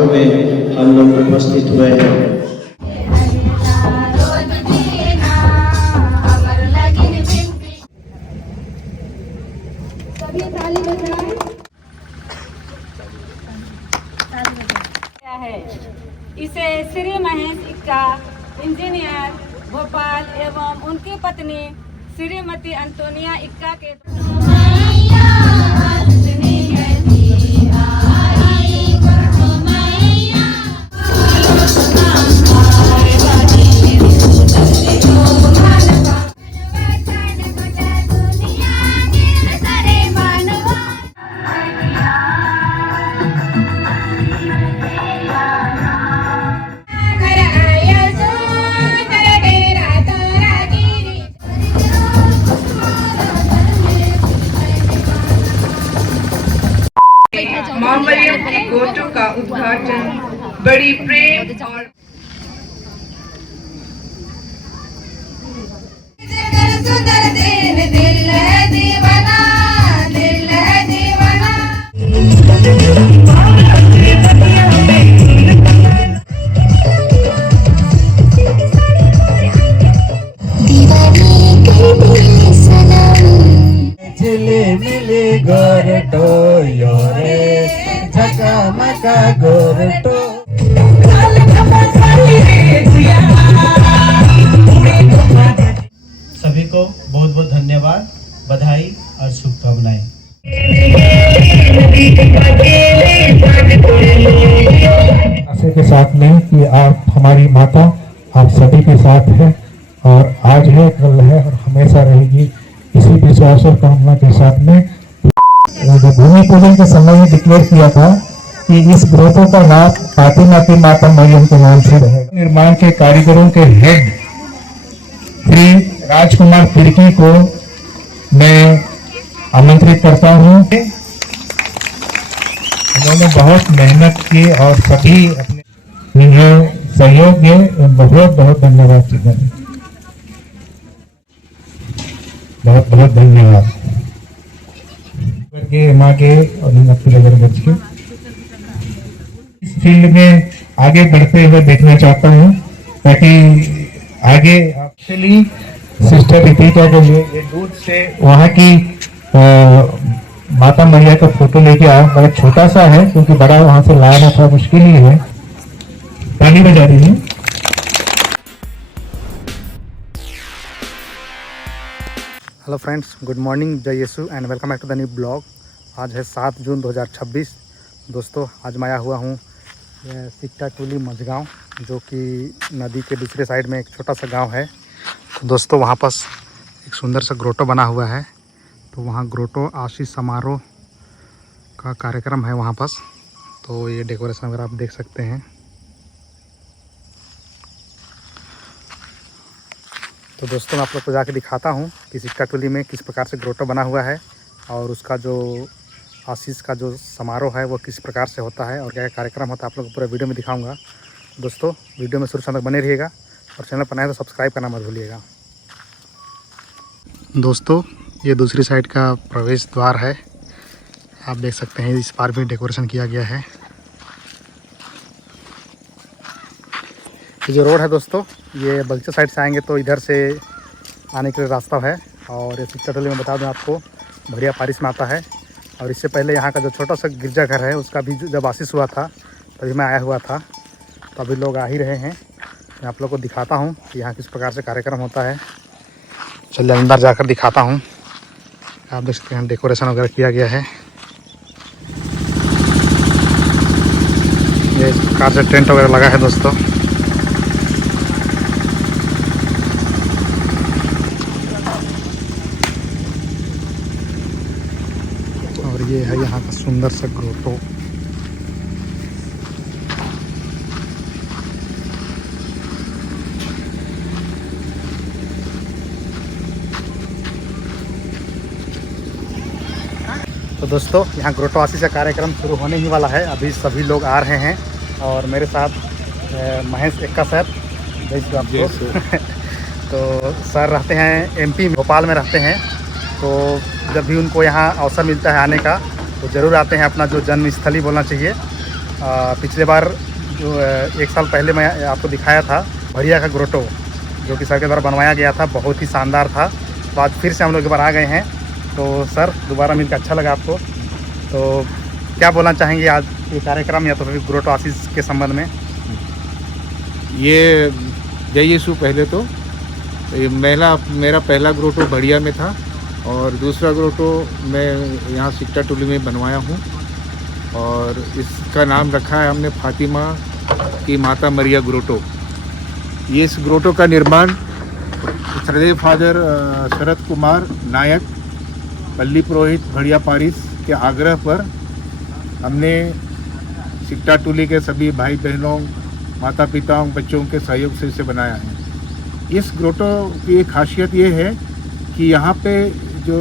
समारोह में हम लोग उपस्थित हुए हैं। इसे श्री महेश इक्का इंजीनियर भोपाल एवं उनकी पत्नी श्रीमती अंतोनिया इक्का के मरियम की गोटो का उद्घाटन बड़ी प्रेम और सुंदर दिल है दीवाना, दिल है दीवाना। चिले मिले गोरटो योरे झकामका गोरटो। सभी को बहुत बहुत धन्यवाद, बधाई और शुभकामनाएं। आशा के साथ में कि आप हमारी माता आप सभी के साथ है और आज है, कल है और हमेशा रहेगी। इसी विश्वास और कामना के साथ में भूमि पूजन के समय डिक्लेयर किया था कि इस ग्रोटो का नाम फातिमा की माता मरियम के नाम से रहेगा। निर्माण के कारीगरों के हेड श्री राजकुमार तिर्की को मैं आमंत्रित करता हूँ। उन्होंने बहुत मेहनत की और सभी अपने सहयोग दिए, बहुत बहुत धन्यवाद। बहुत बहुत धन्यवाद करके माँ के और नगरगंज के इस फील्ड में आगे बढ़ते हुए देखना चाहता हूँ, ताकि आगे एक्चुअली सिस्टर रितिका को ये दूध से वहाँ की माता मैया का फोटो लेके आया। मतलब छोटा सा है क्योंकि बड़ा वहाँ से लाना थोड़ा मुश्किल ही है। ताली बजा दीजिए। हेलो फ्रेंड्स, गुड मॉर्निंग, जय Yeshu and welcome back to the new blog. आज है 7 जून 2026। दोस्तों, आज मैं आया हुआ हूँ सिक्टा टोली मझगांव, जो कि नदी के दूसरे साइड में एक छोटा सा गांव है। तो दोस्तों, वहाँ पास एक सुंदर सा ग्रोटो बना हुआ है। तो वहाँ ग्रोटो आशीष समारोह का कार्यक्रम है वहाँ पास। तो ये डेकोरेशन वगैरह आप देख सकते हैं। तो दोस्तों, मैं आप लोग को जाके दिखाता हूँ कि सिक्का टोली में किस प्रकार से ग्रोटो बना हुआ है और उसका जो आशीष का जो समारोह है वो किस प्रकार से होता है और क्या क्या कार्यक्रम होता है, आप लोग को पूरा वीडियो में दिखाऊंगा। दोस्तों, वीडियो में शुरू से तक बने रहिएगा और चैनल पर नए तो सब्सक्राइब करना मत भूलिएगा। दोस्तों, ये दूसरी साइड का प्रवेश द्वार है, आप देख सकते हैं। इस पार भी डेकोरेशन किया गया है। ये जो रोड है दोस्तों, ये बगीचा साइड से आएंगे तो इधर से आने के लिए रास्ता है। और ये सिक्का टोली में बता दूं आपको, भड़िया पारिश में आता है। और इससे पहले यहाँ का जो छोटा सा गिरजाघर है उसका भी जब आशीष हुआ था तभी मैं आया हुआ था। तो अभी लोग आ ही रहे हैं। मैं आप लोग को दिखाता हूँ कि यहाँ किस प्रकार से कार्यक्रम होता है। चलिए अंदर जाकर दिखाता हूँ। आप देख सकते हैं डेकोरेशन वगैरह किया गया है। ये इस प्रकार से टेंट वगैरह लगा है दोस्तों। और ये है यहाँ का सुंदर सा ग्रोटो। तो दोस्तों, यहाँ ग्रोटो आशीष का कार्यक्रम शुरू होने ही वाला है। अभी सभी लोग आ रहे हैं और मेरे साथ महेश एक्का सर, आपको तो सर रहते हैं एमपी भोपाल में रहते हैं। तो जब भी उनको यहाँ अवसर मिलता है आने का तो ज़रूर आते हैं। अपना जो जन्मस्थली बोलना चाहिए पिछले बार जो 1 साल पहले मैं आपको दिखाया था भरिया का ग्रोटो, जो कि सर के द्वारा बनवाया गया था, बहुत ही शानदार था। तो आज फिर से हम लोग एक बार आ गए हैं। तो सर दोबारा मिलकर अच्छा लगा आपको, तो क्या बोलना चाहेंगे आज ये कार्यक्रम या तो फिर ग्रोटो आशीष के संबंध में? ये जय यीशु पहले तो ये मेरा पहला ग्रोटो बढ़िया में था और दूसरा ग्रोटो मैं यहाँ सिक्टा टोली में बनवाया हूँ और इसका नाम रखा है हमने फातिमा की माता मरिया ग्रोटो। ये इस ग्रोटो का निर्माण श्रद्धेय फादर शरद कुमार नायक पल्ली पुरोहित भड़िया पारिस के आग्रह पर हमने सिक्टा टोली के सभी भाई बहनों, माता पिताओं, बच्चों के सहयोग से इसे बनाया है। इस ग्रोटो की एक खासियत ये है कि यहाँ पे जो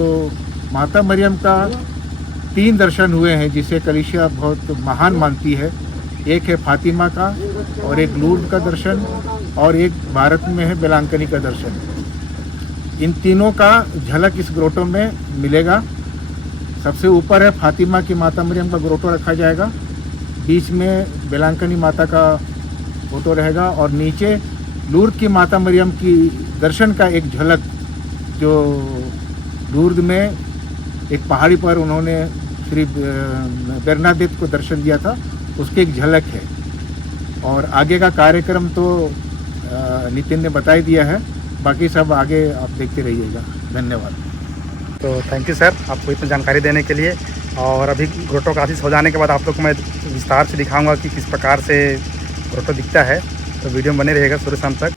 माता मरियम का 3 दर्शन हुए हैं जिसे कलीसिया बहुत महान मानती है। एक है फातिमा का और एक लूर्द का दर्शन और एक भारत में है बेलांकनी का दर्शन। इन तीनों का झलक इस ग्रोटो में मिलेगा। सबसे ऊपर है फातिमा की माता मरियम का ग्रोटो रखा जाएगा, बीच में बेलांकनी माता का फोटो रहेगा और नीचे लूर्द की माता मरियम की दर्शन का एक झलक, जो लूर्द में एक पहाड़ी पर उन्होंने श्री बेरनादेत को दर्शन दिया था, उसकी एक झलक है। और आगे का कार्यक्रम तो नितिन ने बता ही दिया है, बाकी सब आगे आप देखते रहिएगा। धन्यवाद। तो थैंक यू सर आपको इतनी जानकारी देने के लिए। और अभी ग्रोटो का आशीष हो जाने के बाद आप लोग को मैं विस्तार से दिखाऊंगा कि किस प्रकार से ग्रोटो दिखता है। तो वीडियो में बने रहेगा शुरू शाम तक।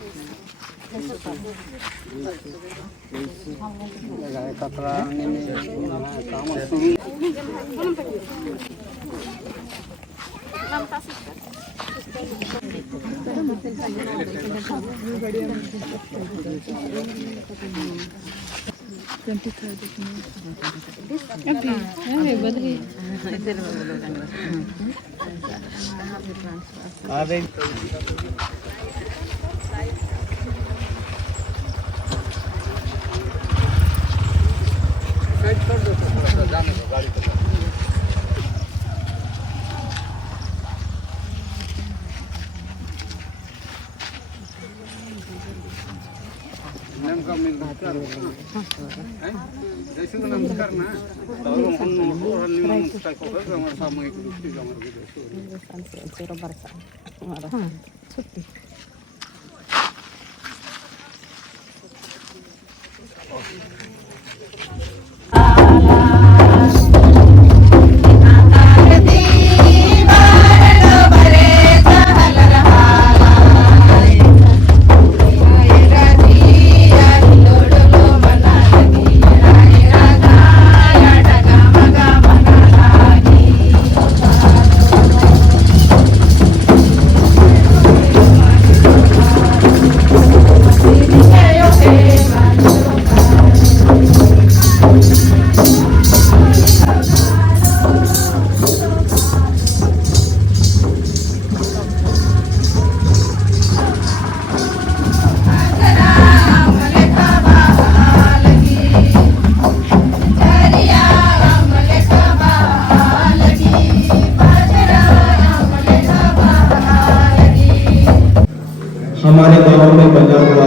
हमारे गांव में बना हुआ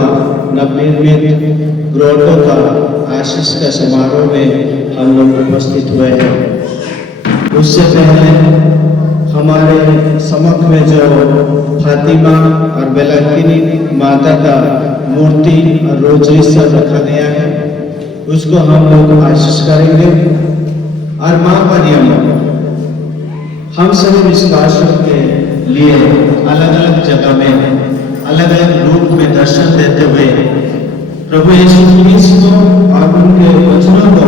नवनिर्मित ग्रोटो का आशीष का समारोह में हम लोग उपस्थित हुए हैं। उससे पहले हमारे समक्ष में जो फातिमा और बेलांकिनी माता का मूर्ति और रोजरी सब रखा गया है, उसको हम लोग आशीष करेंगे। और माँ मरियम हम सभी विश्वासियों के लिए अलग अलग जगह में अलग अलग रूप में दर्शन देते हुए प्रभु यीशु मसीह को और उनके वचनों को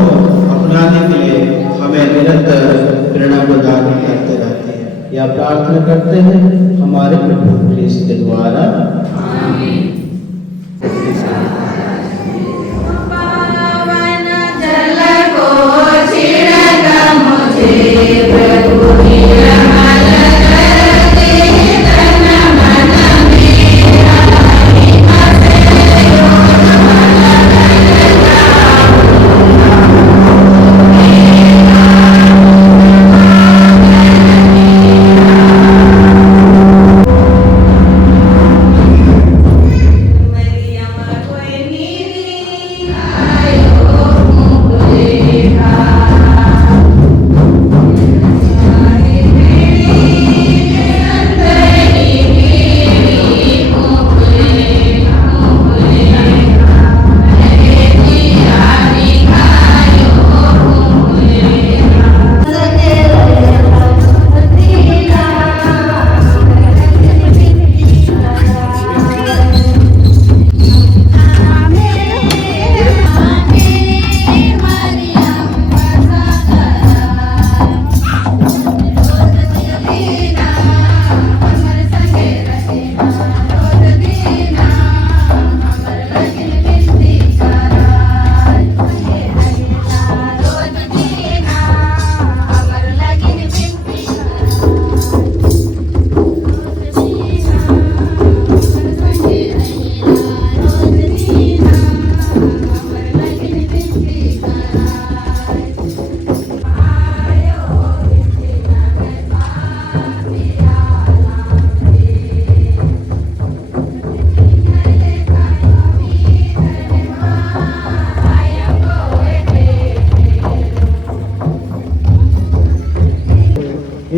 अपनाने के लिए हमें निरंतर प्रेरणा प्रदान करते रहते हैं। यह प्रार्थना करते हैं हमारे प्रभु क्रिस्त के द्वारा, आमीन।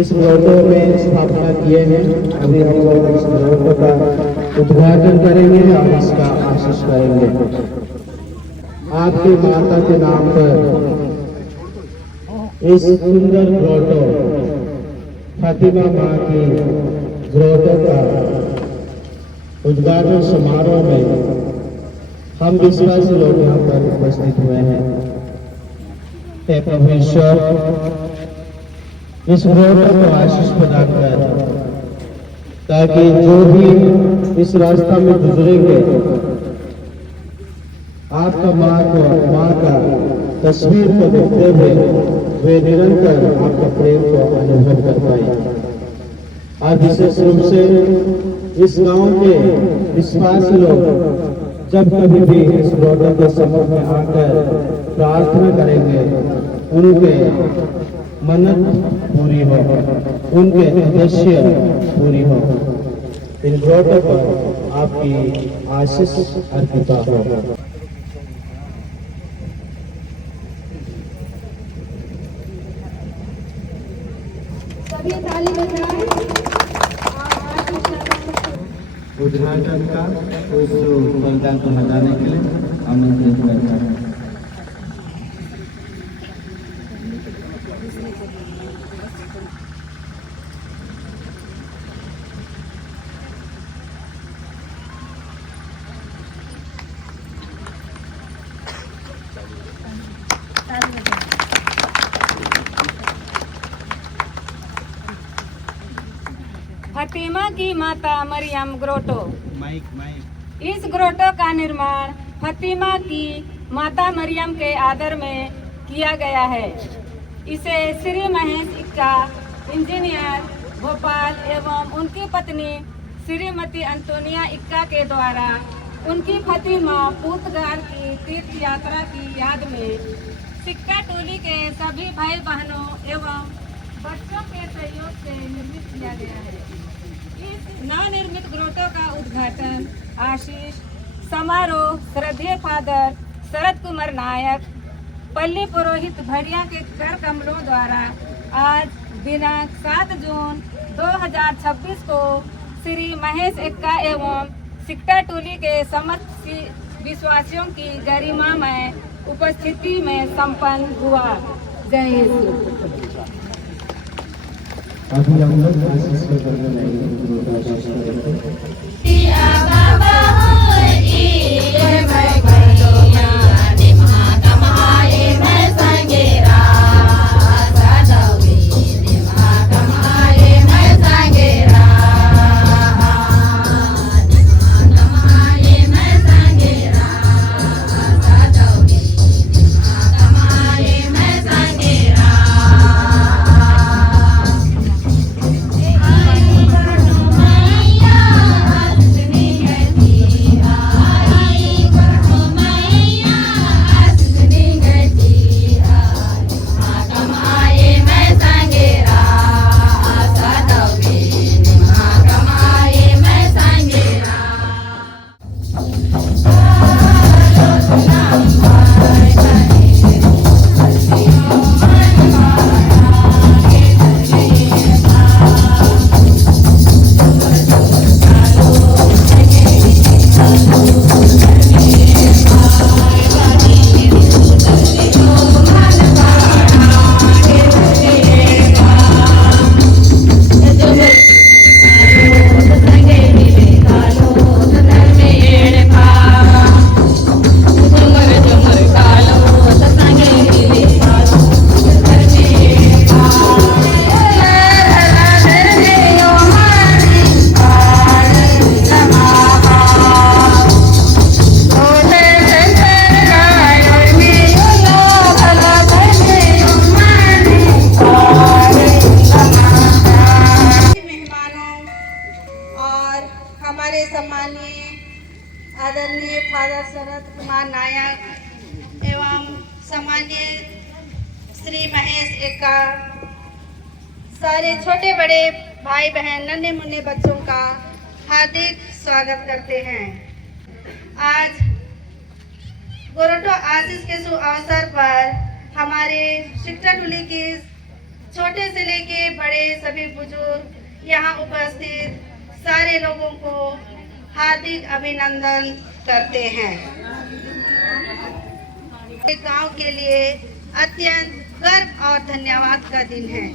इस ग्रोटो में स्थापना किए हैं। अभी हम लोग इस ग्रोटो का उद्घाटन करेंगे और इसका आशीष करेंगे। आपकी माता के नाम पर इस सुंदर ग्रोटो फातिमा माँ की ग्रोटो का उद्घाटन समारोह में हम विश्वासी लोग यहाँ पर उपस्थित हुए हैं। हे प्रभु ईश्वर, इस ग्रोटो को आशीष प्रदान कर, ताकि जो भी इस रास्ता में गुजरेंगे आपका माँ का तस्वीर को देखते हुए वे निरंतर आपका प्रेम को अनुभव कर पाए। और विशेष रूप से इस गांव के विश्वासी लोग जब कभी भी इस ग्रोटो के सम्मुख में आकर प्रार्थना करेंगे, उनके मन्नत पूरी हो, उनके उद्देश्य पूरी हो। इन ग्रोटो पर आपकी आशीष अर्पित हो। सभी ताली बजाएं। उद्घाटन का उस बलिदान को मनाने के लिए आमंत्रित करता है। फतिमा की माता मरियम ग्रोटो। इस ग्रोटो का निर्माण फतिमा की माता मरियम के आदर में किया गया है। इसे श्री महेश इक्का इंजीनियर भोपाल एवं उनकी पत्नी श्रीमती अंतोनिया इक्का के द्वारा उनकी फतिमा पुर्तगाल की तीर्थ यात्रा की याद में सिक्का टोली के सभी भाई बहनों एवं बच्चों के सहयोग से निर्मित किया गया है। इस नवनिर्मित ग्रोटो का उद्घाटन आशीष समारोह श्रद्धेय फादर शरद कुमार नायक, पल्ली पुरोहित भड़िया के कर कमलों द्वारा आज दिनांक 7 जून 2026 को श्री महेश इक्का एवं सिक्का टोली के समस्त विश्वासियों की गरिमामय उपस्थिति में संपन्न हुआ। जय यीशु। अभी हम लोग आशीष को करने जाएंगे। ग्रोटो आशीष करेंगे। आदरणीय फादर शरद कुमार नायक एवं सम्मानीय श्री महेश इक्का, सारे छोटे बड़े भाई बहन नन्हे मुन्ने बच्चों का हार्दिक स्वागत करते हैं। आज गोरोटो आशीष के शुभ अवसर पर हमारे सिक्का टोली की छोटे से लेके बड़े सभी बुजुर्ग यहाँ उपस्थित सारे लोगों को हार्दिक अभिनंदन करते हैं। गांव के लिए अत्यंत गर्व और धन्यवाद का दिन है।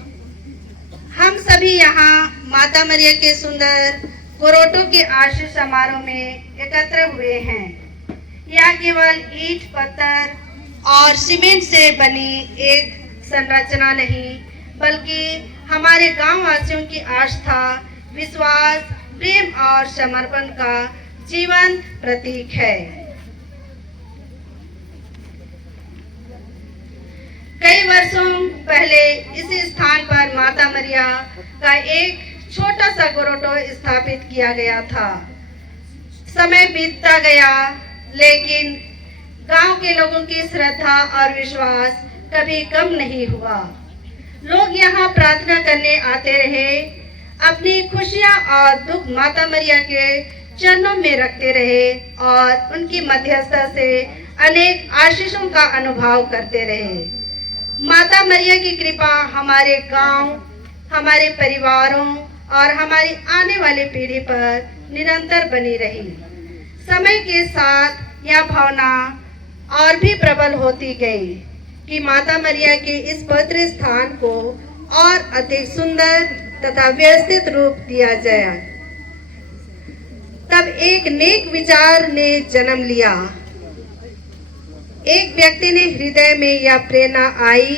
हम सभी यहाँ माता मरिया के सुंदर गोरोटो के आशीष समारोह में एकत्र हुए हैं। यह केवल ईंट पत्थर और सीमेंट से बनी एक संरचना नहीं, बल्कि हमारे गांव वासियों की आस्था, विश्वास, प्रेम और समर्पण का जीवंत प्रतीक है। कई वर्षों पहले इस स्थान पर माता मरिया का एक छोटा सा गोरोटो स्थापित किया गया था। समय बीतता गया, लेकिन गांव के लोगों की श्रद्धा और विश्वास कभी कम नहीं हुआ। लोग यहाँ प्रार्थना करने आते रहे, अपनी खुशियाँ और दुख माता मरिया के चरणों में रखते रहे और उनकी मध्यस्थता से अनेक आशीषों का अनुभव करते रहे। माता मरिया की कृपा हमारे गांव, हमारे परिवारों और हमारी आने वाली पीढ़ी पर निरंतर बनी रही। समय के साथ यह भावना और भी प्रबल होती गई कि माता मरिया के इस पवित्र स्थान को और अधिक सुंदर तथा व्यवस्थित रूप दिया जाए। तब एक नेक विचार ने जन्म लिया। एक व्यक्ति ने हृदय में यह प्रेरणा आई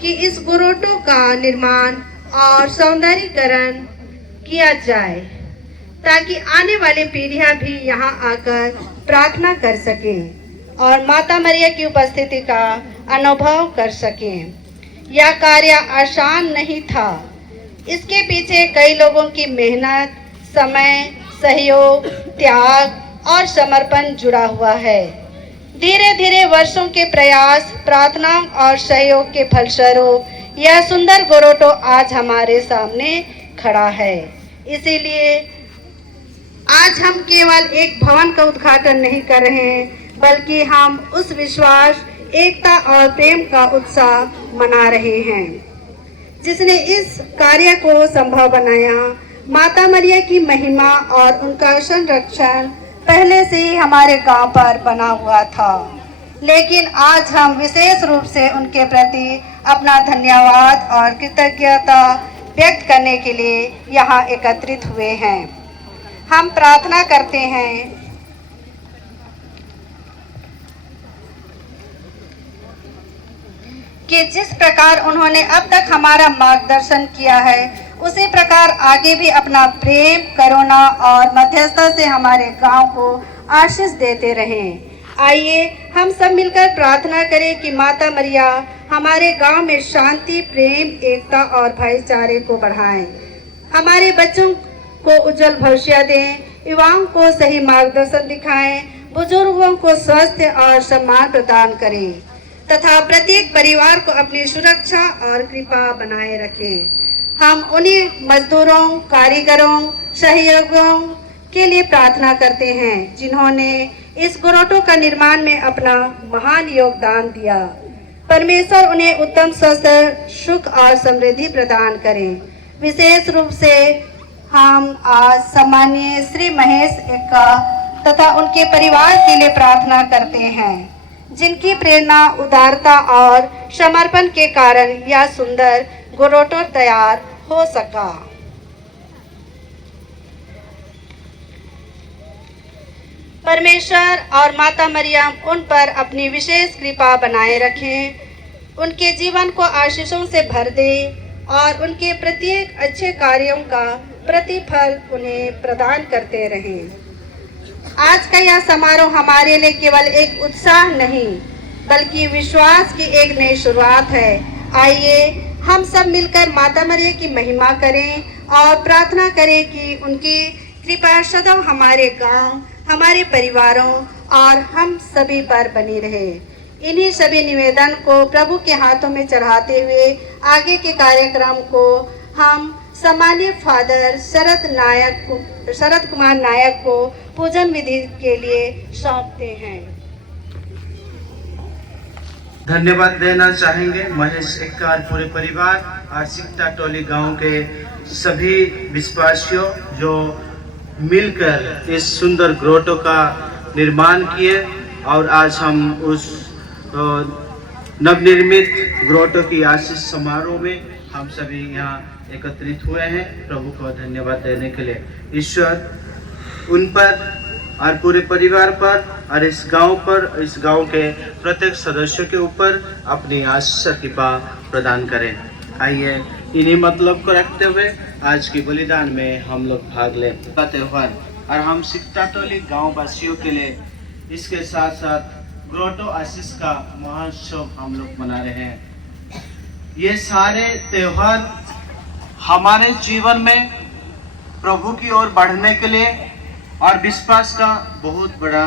कि इस गोरोटो का निर्माण और सौंदर्यीकरण किया जाए, ताकि आने वाली पीढ़ियां भी यहां आकर प्रार्थना कर सकें और माता मरिया की उपस्थिति का अनुभव कर सकें। यह कार्य आसान नहीं था। इसके पीछे कई लोगों की मेहनत, समय, सहयोग, त्याग और समर्पण जुड़ा हुआ है। धीरे धीरे वर्षों के प्रयास, प्रार्थना और सहयोग के फलस्वरूप यह सुंदर गोरोटो आज हमारे सामने खड़ा है। इसीलिए आज हम केवल एक भवन का उद्घाटन नहीं कर रहे हैं, बल्कि हम उस विश्वास, एकता और प्रेम का उत्साह मना रहे हैं जिसने इस कार्य को संभव बनाया। माता मरिया की महिमा और उनका संरक्षण पहले से ही हमारे गांव पर बना हुआ था, लेकिन आज हम विशेष रूप से उनके प्रति अपना धन्यवाद और कृतज्ञता व्यक्त करने के लिए यहाँ एकत्रित हुए हैं। हम प्रार्थना करते हैं कि जिस प्रकार उन्होंने अब तक हमारा मार्गदर्शन किया है, उसी प्रकार आगे भी अपना प्रेम, करुणा और मध्यस्थता से हमारे गांव को आशीष देते रहें। आइए हम सब मिलकर प्रार्थना करें कि माता मरिया हमारे गांव में शांति, प्रेम, एकता और भाईचारे को बढ़ाएं। हमारे बच्चों को उज्जवल भविष्य दें, युवाओं को सही मार्गदर्शन दिखाएं, बुजुर्गों को स्वास्थ्य और सम्मान प्रदान करें तथा प्रत्येक परिवार को अपनी सुरक्षा और कृपा बनाए रखें। हम उन्हीं मजदूरों, कारीगरों, सहयोगियों के लिए प्रार्थना करते हैं जिन्होंने इस गोरोटो का निर्माण में अपना महान योगदान दिया। परमेश्वर उन्हें उत्तम स्वास्थ्य, सुख और समृद्धि प्रदान करें। विशेष रूप से हम आज सम्माननीय श्री महेश एक्का तथा उनके परिवार के लिए प्रार्थना करते हैं, जिनकी प्रेरणा, उदारता और समर्पण के कारण यह सुंदर गोरोटो तैयार हो सका। परमेश्वर और माता मरियम उन पर अपनी विशेष कृपा बनाए रखें, उनके जीवन को आशीषों से भर दे और उनके प्रत्येक अच्छे कार्यों का प्रतिफल उन्हें प्रदान करते रहें। आज का यह समारोह हमारे लिए केवल एक उत्साह नहीं, बल्कि विश्वास की एक नई शुरुआत है। आइए हम सब मिलकर माता मरिया की महिमा करें और प्रार्थना करें कि उनकी कृपा सदा हमारे गांव, हमारे परिवारों और हम सभी पर बनी रहे। इन्हीं सभी निवेदन को प्रभु के हाथों में चढ़ाते हुए आगे के कार्यक्रम को हम सम्मानीय फादर शरद कुमार नायक को पूजन विधि के लिए सौंपते हैं। धन्यवाद देना चाहेंगे महेश एक्का और पूरे परिवार और सिकटा टोली गांव के सभी विश्वासियों जो मिलकर इस सुंदर ग्रोटो का निर्माण किए और आज हम उस नवनिर्मित ग्रोटो की आशीष समारोह में हम सभी यहाँ एकत्रित हुए हैं। प्रभु को धन्यवाद देने के लिए ईश्वर उन पर और पूरे परिवार पर और इस गांव के प्रत्येक सदस्यों के ऊपर अपनी आशीष कृपा प्रदान करें। आइए इन्हीं मतलब को रखते हुए आज की बलिदान में हम लोग भाग लें। त्योहार और हम सिकटा टोली गाँव वासियों के लिए इसके साथ साथ ग्रोटो आशीष का महोत्सव हम लोग मना रहे हैं। ये सारे त्योहार हमारे जीवन में प्रभु की ओर बढ़ने के लिए और विश्वास का बहुत बड़ा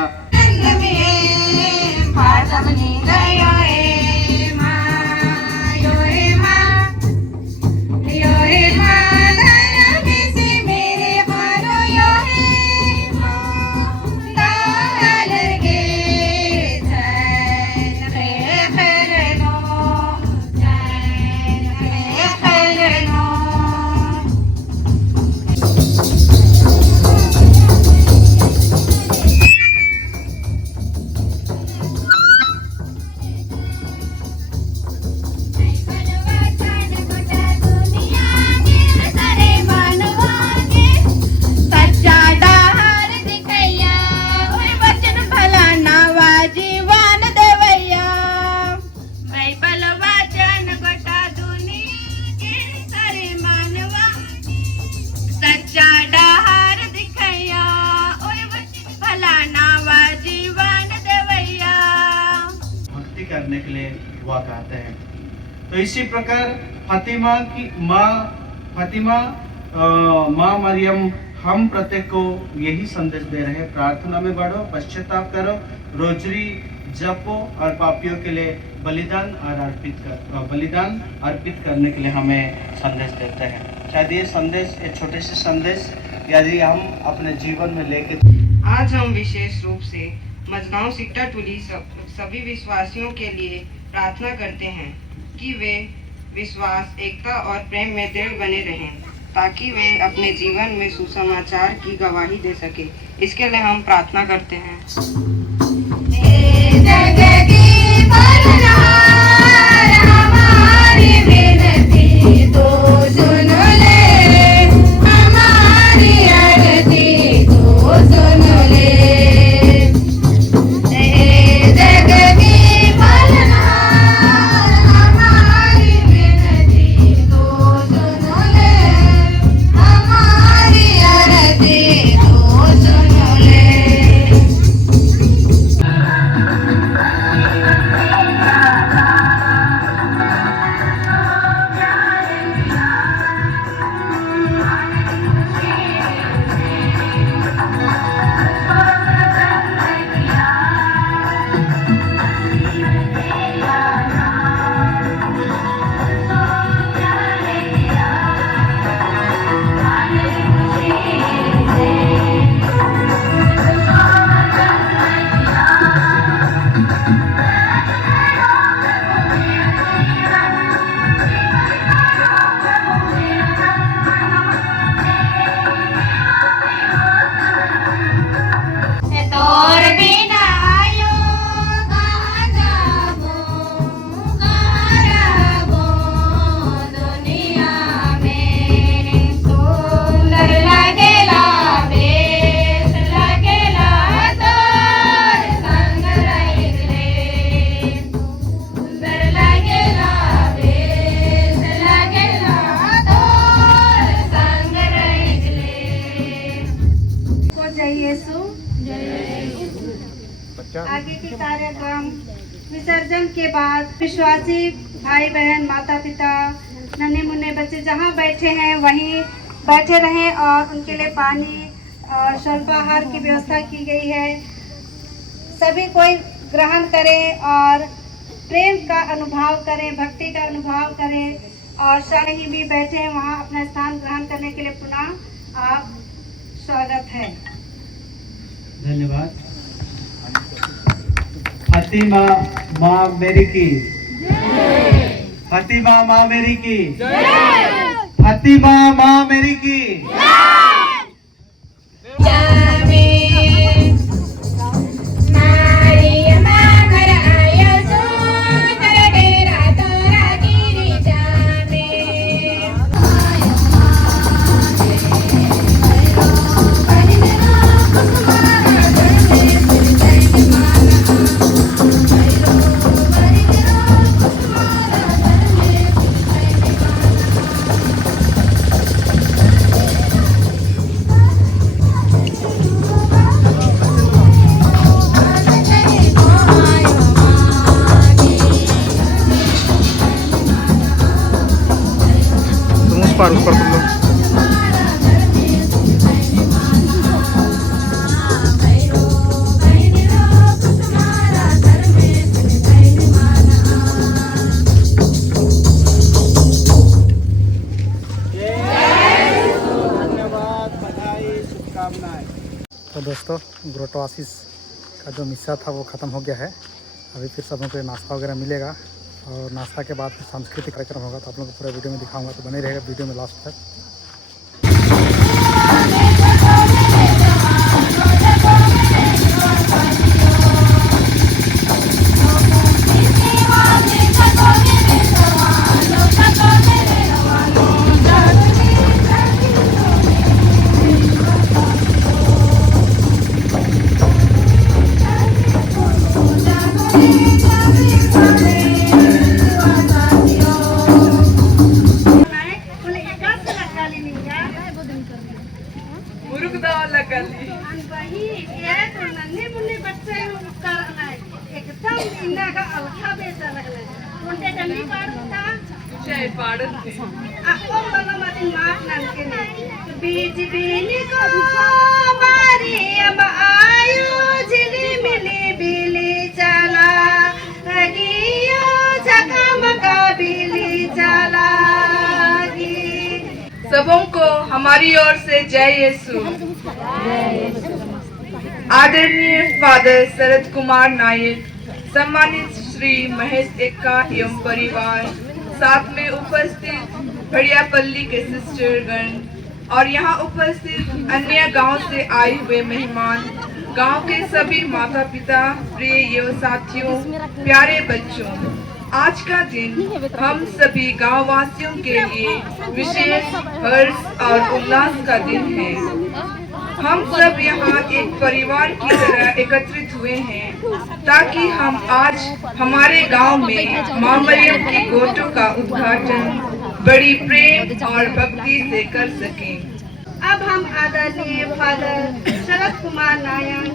करने के लिए हुआ कहते हैं। तो इसी प्रकार फातिमा माँ मरियम हम प्रत्येक को यही संदेश दे रहे हैं, प्रार्थना में बढ़ो, पश्चाताप करो, रोजरी जपो और पापियों के लिए बलिदान अर्पित करने के लिए हमें संदेश देते हैं। शायद ये संदेश, एक छोटे से संदेश यदि हम अपने जीवन में लेके आज हम विशेष रूप से मझगांव सिकटा टोली सभी विश्वासियों के लिए प्रार्थना करते हैं कि वे विश्वास, एकता और प्रेम में दृढ़ बने रहें ताकि वे अपने जीवन में सुसमाचार की गवाही दे सके। इसके लिए हम प्रार्थना करते हैं। आगे के कार्यक्रम विसर्जन के बाद विश्वासी भाई बहन, माता पिता, नन्हे मुन्ने बच्चे जहाँ बैठे हैं वहीं बैठे रहें और उनके लिए पानी और स्वल्पाहार की व्यवस्था की गई है। सभी कोई ग्रहण करें और प्रेम का अनुभव करें, भक्ति का अनुभव करें और कहीं भी बैठे हैं वहाँ अपना स्थान ग्रहण करने के लिए पुनः आप स्वागत है। धन्यवाद। फातिमा माँ मेरी की, फतिमा माँ मेरी की, फतिमा माँ मेरी की। उस पर तुम लोग तो दोस्तों ग्रोटो आशीष का जो मिस्सा था वो ख़त्म हो गया है। अभी फिर सबों को नाश्ता वगैरह मिलेगा और नाश्ता के बाद फिर सांस्कृतिक कार्यक्रम होगा, तो आप लोगों को पूरा वीडियो में दिखाऊंगा, तो बने रहेगा वीडियो में लास्ट तक। बीज बीनी को बारी अब आयो झिलिमिली बिली चला लगियो झकमका बिली चलागी। सबों को हमारी ओर से जय यीशु। आदरणीय फादर शरद कुमार नायक, सम्मानित श्री महेश एक्का एवं परिवार, साथ में उपस्थित भड़ियापल्ली के सिस्टरगण और यहाँ उपस्थित अन्य गांव से आए हुए मेहमान, गांव के सभी माता पिता, प्रिय एवं साथियों, प्यारे बच्चों, आज का दिन हम सभी गांव वासियों के लिए विशेष हर्ष और उल्लास का दिन है। हम सब यहाँ एक परिवार की तरह एकत्रित हुए हैं ताकि हम आज हमारे गांव में माँ मरियम की गोटों का उद्घाटन बड़ी प्रेम और भक्ति से कर सकें। अब हम आदरणीय फादर शरद कुमार नायक,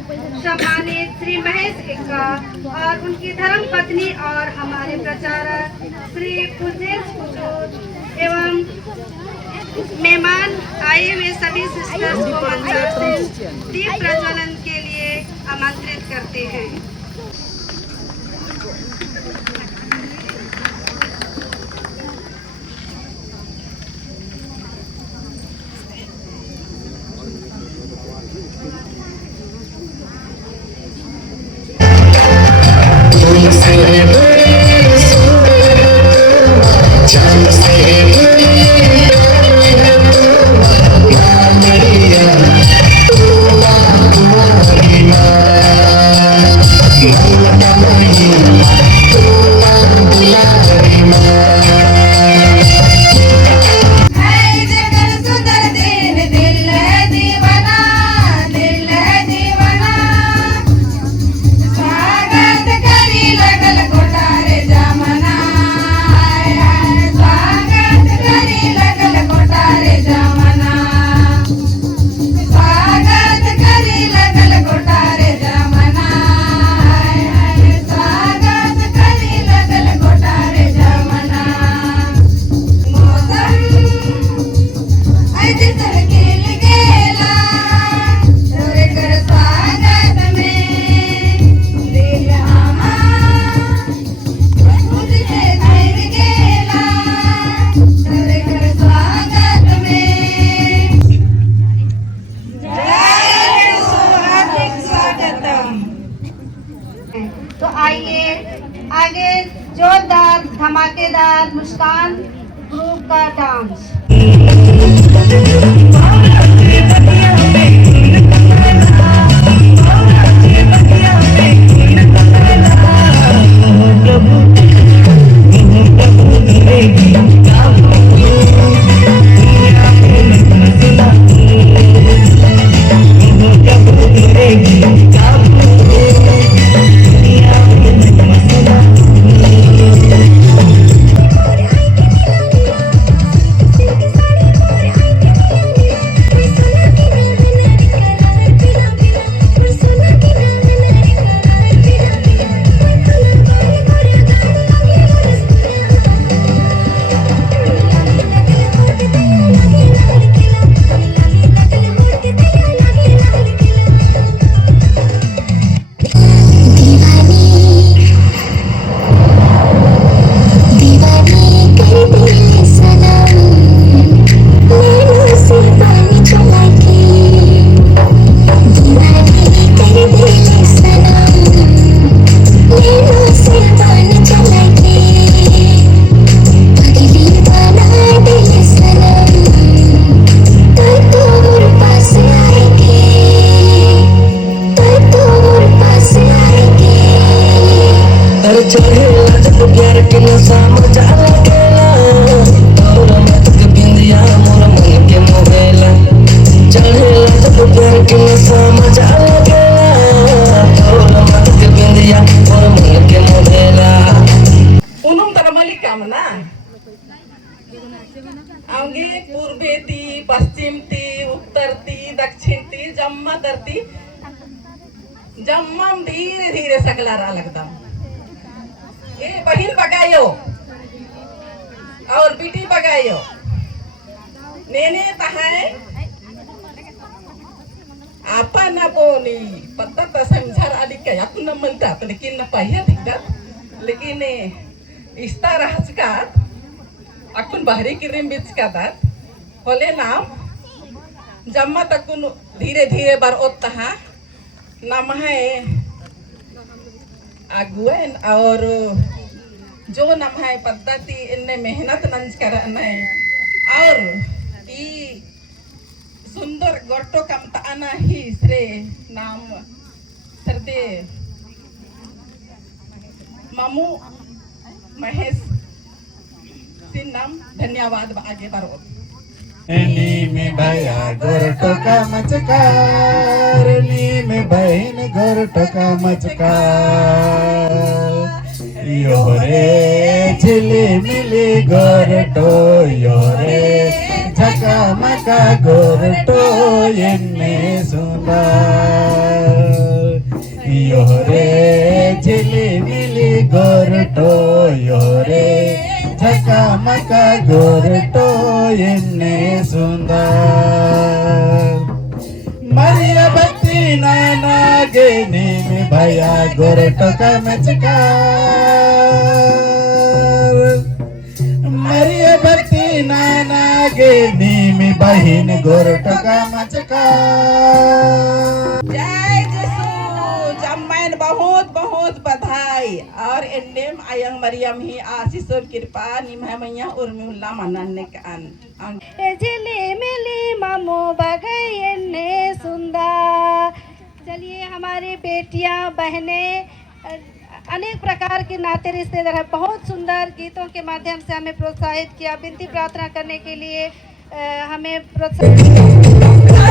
सम्मानित श्री महेश एक्का और उनकी धर्म पत्नी और हमारे प्रचारक श्री फुजेश कुजूर एवं मेहमान आए हुए सभी सिस्टर्स को मंदिर से दीप प्रज्वलन के लिए आमंत्रित करते हैं। Maria, आगे जोरदार धमाकेदार मुस्कान ग्रुप का डांस। आंगे पूर्वे ती पश्चिम ती उत्तर ती दक्षिण ती जम्मा धरती जम्मम धीरे धीरे सगला रहा लगता ये बहिन बगायो और बेटी बगायो नेने तहाय apa na po ni patata samjar adik kaya aku na mentat lekin na payah dikdat lekin ne istara haskat akun bahri kirim bich kadat hole naam jamma takun धीरे धीरे bar ottaha नाम है अगुवन और जो नाम है पद्धति इनने मेहनत नंज करना है और ई सुंदर गोटो कम ताना ही श्रे नाम सरदे मामू महेश सिंह नाम धन्यवाद आगे बढ़ो नी में भया गोरटो का मचकार नी में बहन गोरटो का मचकार योरे झिली मिली गोरटो योरे झका मका गोरटो एन्ने सुंदर योरे झिली मिली गोरटो योरे झका मका गोरटो एन्ने सुंदर मरिया बत्ती नाना गेनी में भया गोरटो का मचकार मरिया बत्ती नाना गेनी में बहिन गोरटो का मचकार जय यीशु जम्मैन बहुत बहुत बधाई और एन्नेम आयंग मरियम ही आशीष और कृपा निमह मैया उर्मिला मनन्ने कान झिली मिली मामू बगई ने सुंदर। चलिए हमारी बेटियां बहनें अनेक प्रकार के नाते रिश्तेदार है बहुत सुंदर गीतों के माध्यम से हमें प्रोत्साहित किया विनती प्रार्थना करने के लिए हमें प्रोत्साहित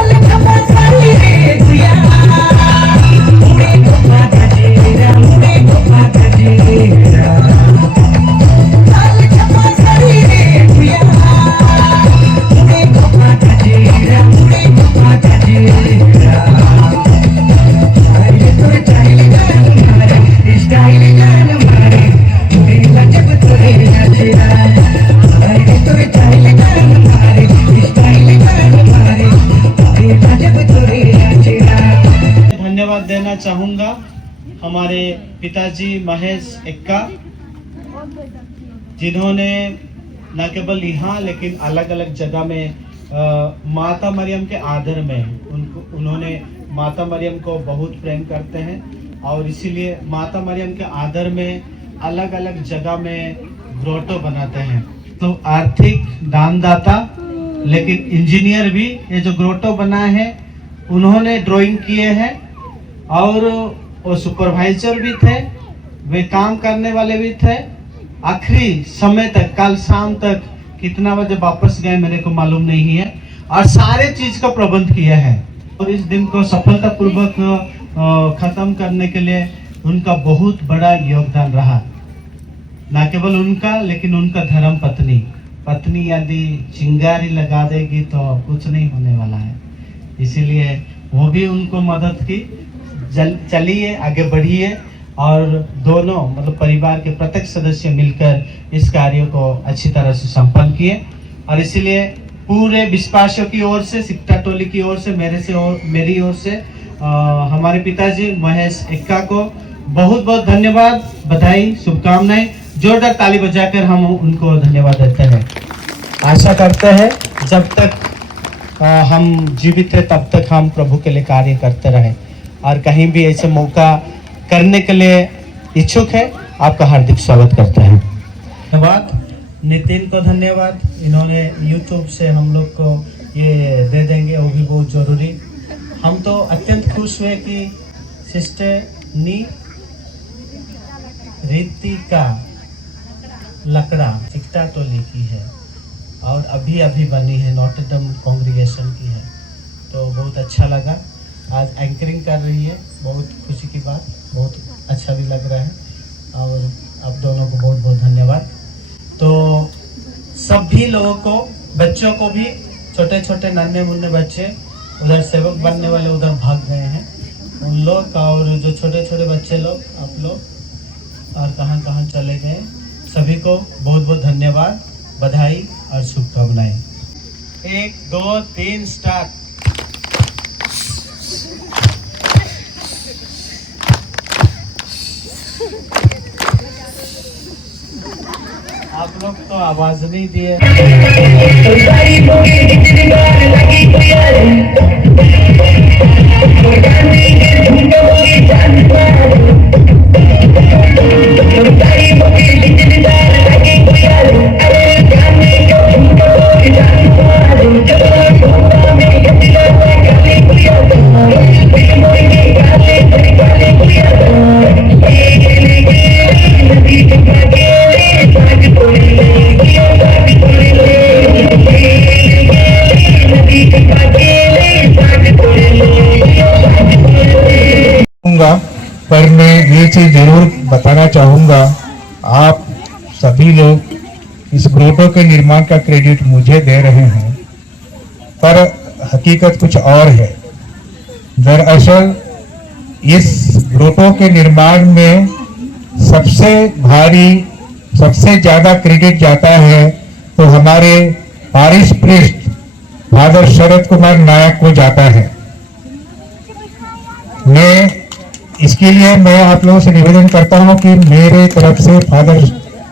धन्यवाद देना चाहूँगा हमारे पिताजी महेश एक्का जिन्होंने न केवल यहाँ लेकिन अलग अलग जगह में माता मरियम के आदर में उन्होंने माता मरियम को बहुत प्रेम करते हैं और इसीलिए माता मरियम के आदर में अलग अलग जगह में ग्रोटो बनाते हैं। तो आर्थिक दानदाता लेकिन इंजीनियर भी ये जो ग्रोटो बनाए हैं उन्होंने ड्राइंग किए हैं, और वो सुपरवाइजर भी थे, वे काम करने वाले भी थे। आखिरी समय तक, कल शाम तक कितना बजे वापस गए मेरे को मालूम नहीं है, और सारे चीज का प्रबंध किया है। और इस दिन को सफलतापूर्वक खत्म करने के लिए उनका बहुत बड़ा योगदान रहा। न केवल उनका लेकिन उनका धर्म पत्नी यदि चिंगारी लगा देगी तो कुछ नहीं होने वाला है, इसीलिए वो भी उनको मदद की। चलिए आगे बढ़िए, और दोनों मतलब परिवार के प्रत्येक सदस्य मिलकर इस कार्य को अच्छी तरह से संपन्न किए। और इसीलिए पूरे विश्वासियों की ओर से, सिक्टा टोली की ओर से, मेरी ओर से हमारे पिताजी महेश एक्का को बहुत बहुत धन्यवाद, बधाई, शुभकामनाएं। जोरदार ताली बजाकर हम उनको धन्यवाद देते हैं। आशा करते हैं जब तक हम जीवित हैं तब तक हम प्रभु के लिए कार्य करते रहें, और कहीं भी ऐसे मौका करने के लिए इच्छुक है, आपका हार्दिक स्वागत करते हैं। धन्यवाद नितिन को, धन्यवाद, इन्होंने YouTube से हम लोग को ये दे देंगे, वो भी बहुत ज़रूरी। हम तो अत्यंत खुश हुए कि सिस्टर नी रितिका लकड़ा सिक्टा टोली की है, और अभी बनी है, नॉटरडम कांग्रीगेशन की है, तो बहुत अच्छा लगा। आज एंकरिंग कर रही है, बहुत खुशी की बात, बहुत अच्छा भी लग रहा है, और आप दोनों को बहुत बहुत धन्यवाद। तो सभी लोगों को, बच्चों को भी, छोटे छोटे नन्हे मुन्ने बच्चे उधर सेवक बनने वाले उधर भाग गए हैं, उन लोग, और जो छोटे छोटे बच्चे लोग, आप लोग और कहाँ कहाँ चले गए, सभी को बहुत बहुत धन्यवाद, बधाई और शुभकामनाएं। 1 2 3 स्टार्ट। आप लोग तो आवाज नहीं दिए। पर मैं ये चीज जरूर बताना चाहूँगा, आप सभी लोग इस ग्रोटो के निर्माण का क्रेडिट मुझे दे रहे हैं, पर हकीकत कुछ और है। दरअसल इस ग्रोटो के निर्माण में सबसे भारी, सबसे ज्यादा क्रेडिट जाता है तो हमारे पारिश प्रिस्ट फादर शरद कुमार नायक को जाता है। इसके लिए मैं आप लोगों से निवेदन करता हूं कि मेरे तरफ से फादर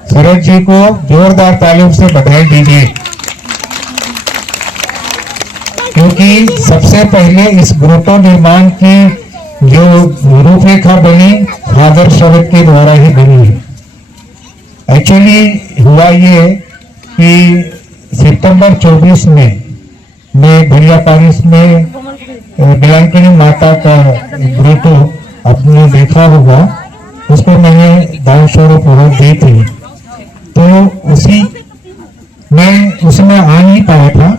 शरद जी को जोरदार तालियों से बधाई दीजिए, क्योंकि सबसे पहले इस ग्रोटो निर्माण की जो रूपरेखा बनी फादर शरद के द्वारा ही बनी है। एक्चुअली हुआ ये कि सितंबर 24 में मैं भैया पारिस में बिलांकिनी माता का ग्रोटो आपने देखा होगा, उसको मैंने दान स्वरूप दी थी, तो उसमें आ नहीं पाया था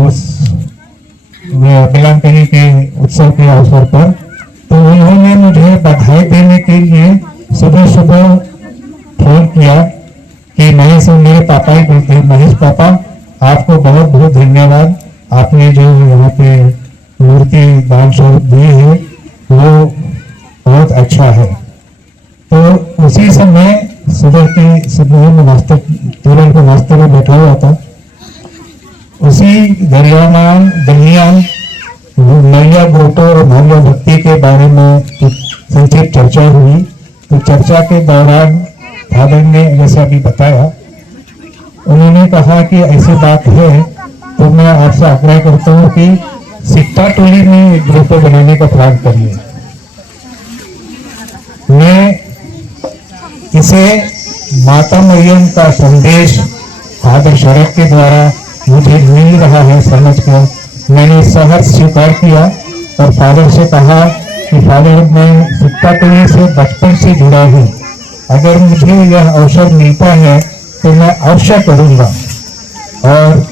उस बिलांकिनी के उत्सव के अवसर पर। तो उन्होंने मुझे बधाई देने के लिए सुबह सुबह फोन किया कि महेश, मेरे पापा ही बोलते हैं, महेश पापा आपको बहुत बहुत धन्यवाद, आपने जो यहाँ पे मूर्ति दान स्वरूप दी है वो बहुत अच्छा है। तो उसी समय सुबह में नाश्ते तुरंत को नाश्ते में बैठा हुआ था, उसी दरमियान मैया ग्रोटो और मैया भक्ति के बारे में संक्षिप्त चर्चा हुई। तो चर्चा के दौरान फादर ने जैसे अभी बताया, उन्होंने कहा कि ऐसी बात है तो मैं आपसे आग्रह करता हूँ कि सिक्टा टोली में ग्रोटो बनाने का प्लान करिए। मैं इसे माता मरियम का संदेश फादर शरद के द्वारा मुझे मिल रहा है समझ कर मैंने सहर्ष स्वीकार किया और फादर से कहा कि फादर मैं सिक्टा टोली से बचपन से जुड़ा हूँ, अगर मुझे यह अवसर मिलता है तो मैं अवश्य करूँगा। और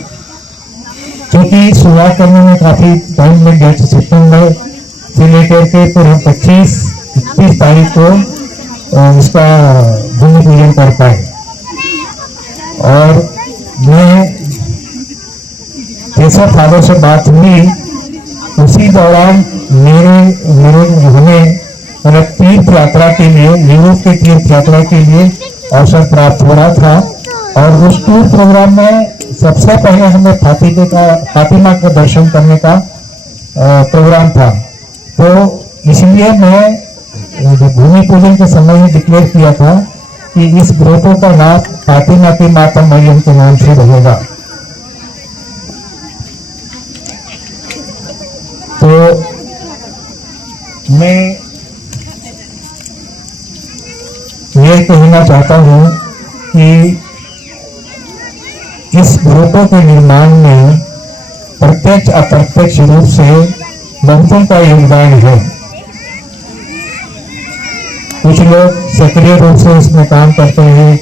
क्योंकि शुरुआत करने में काफी टाइम लग गया, सितंबर से लेकर के पूरा 25-31 तारीख को इसका भूमि पूजन कर पाए। और मैं जैसा फादर से बात हुई उसी दौरान हमें मतलब तीर्थ यात्रा के लिए, यूरोप के तीर्थ यात्रा के लिए अवसर प्राप्त हो रहा था। और उस टूर प्रोग्राम में सबसे पहले हमें फातिमा का दर्शन करने का प्रोग्राम था। तो इसलिए मैं भूमि पूजन के समय में डिक्लेयर किया था कि इस ग्रोटो का नाम फातिमा की माता मरियम के नाम से रहेगा। तो मैं ये कहना चाहता हूँ कि इस ग्रोटो के निर्माण में प्रत्यक्ष अप्रत्यक्ष रूप से बहुतों का योगदान है। कुछ लोग सक्रिय रूप से इसमें काम करते हैं,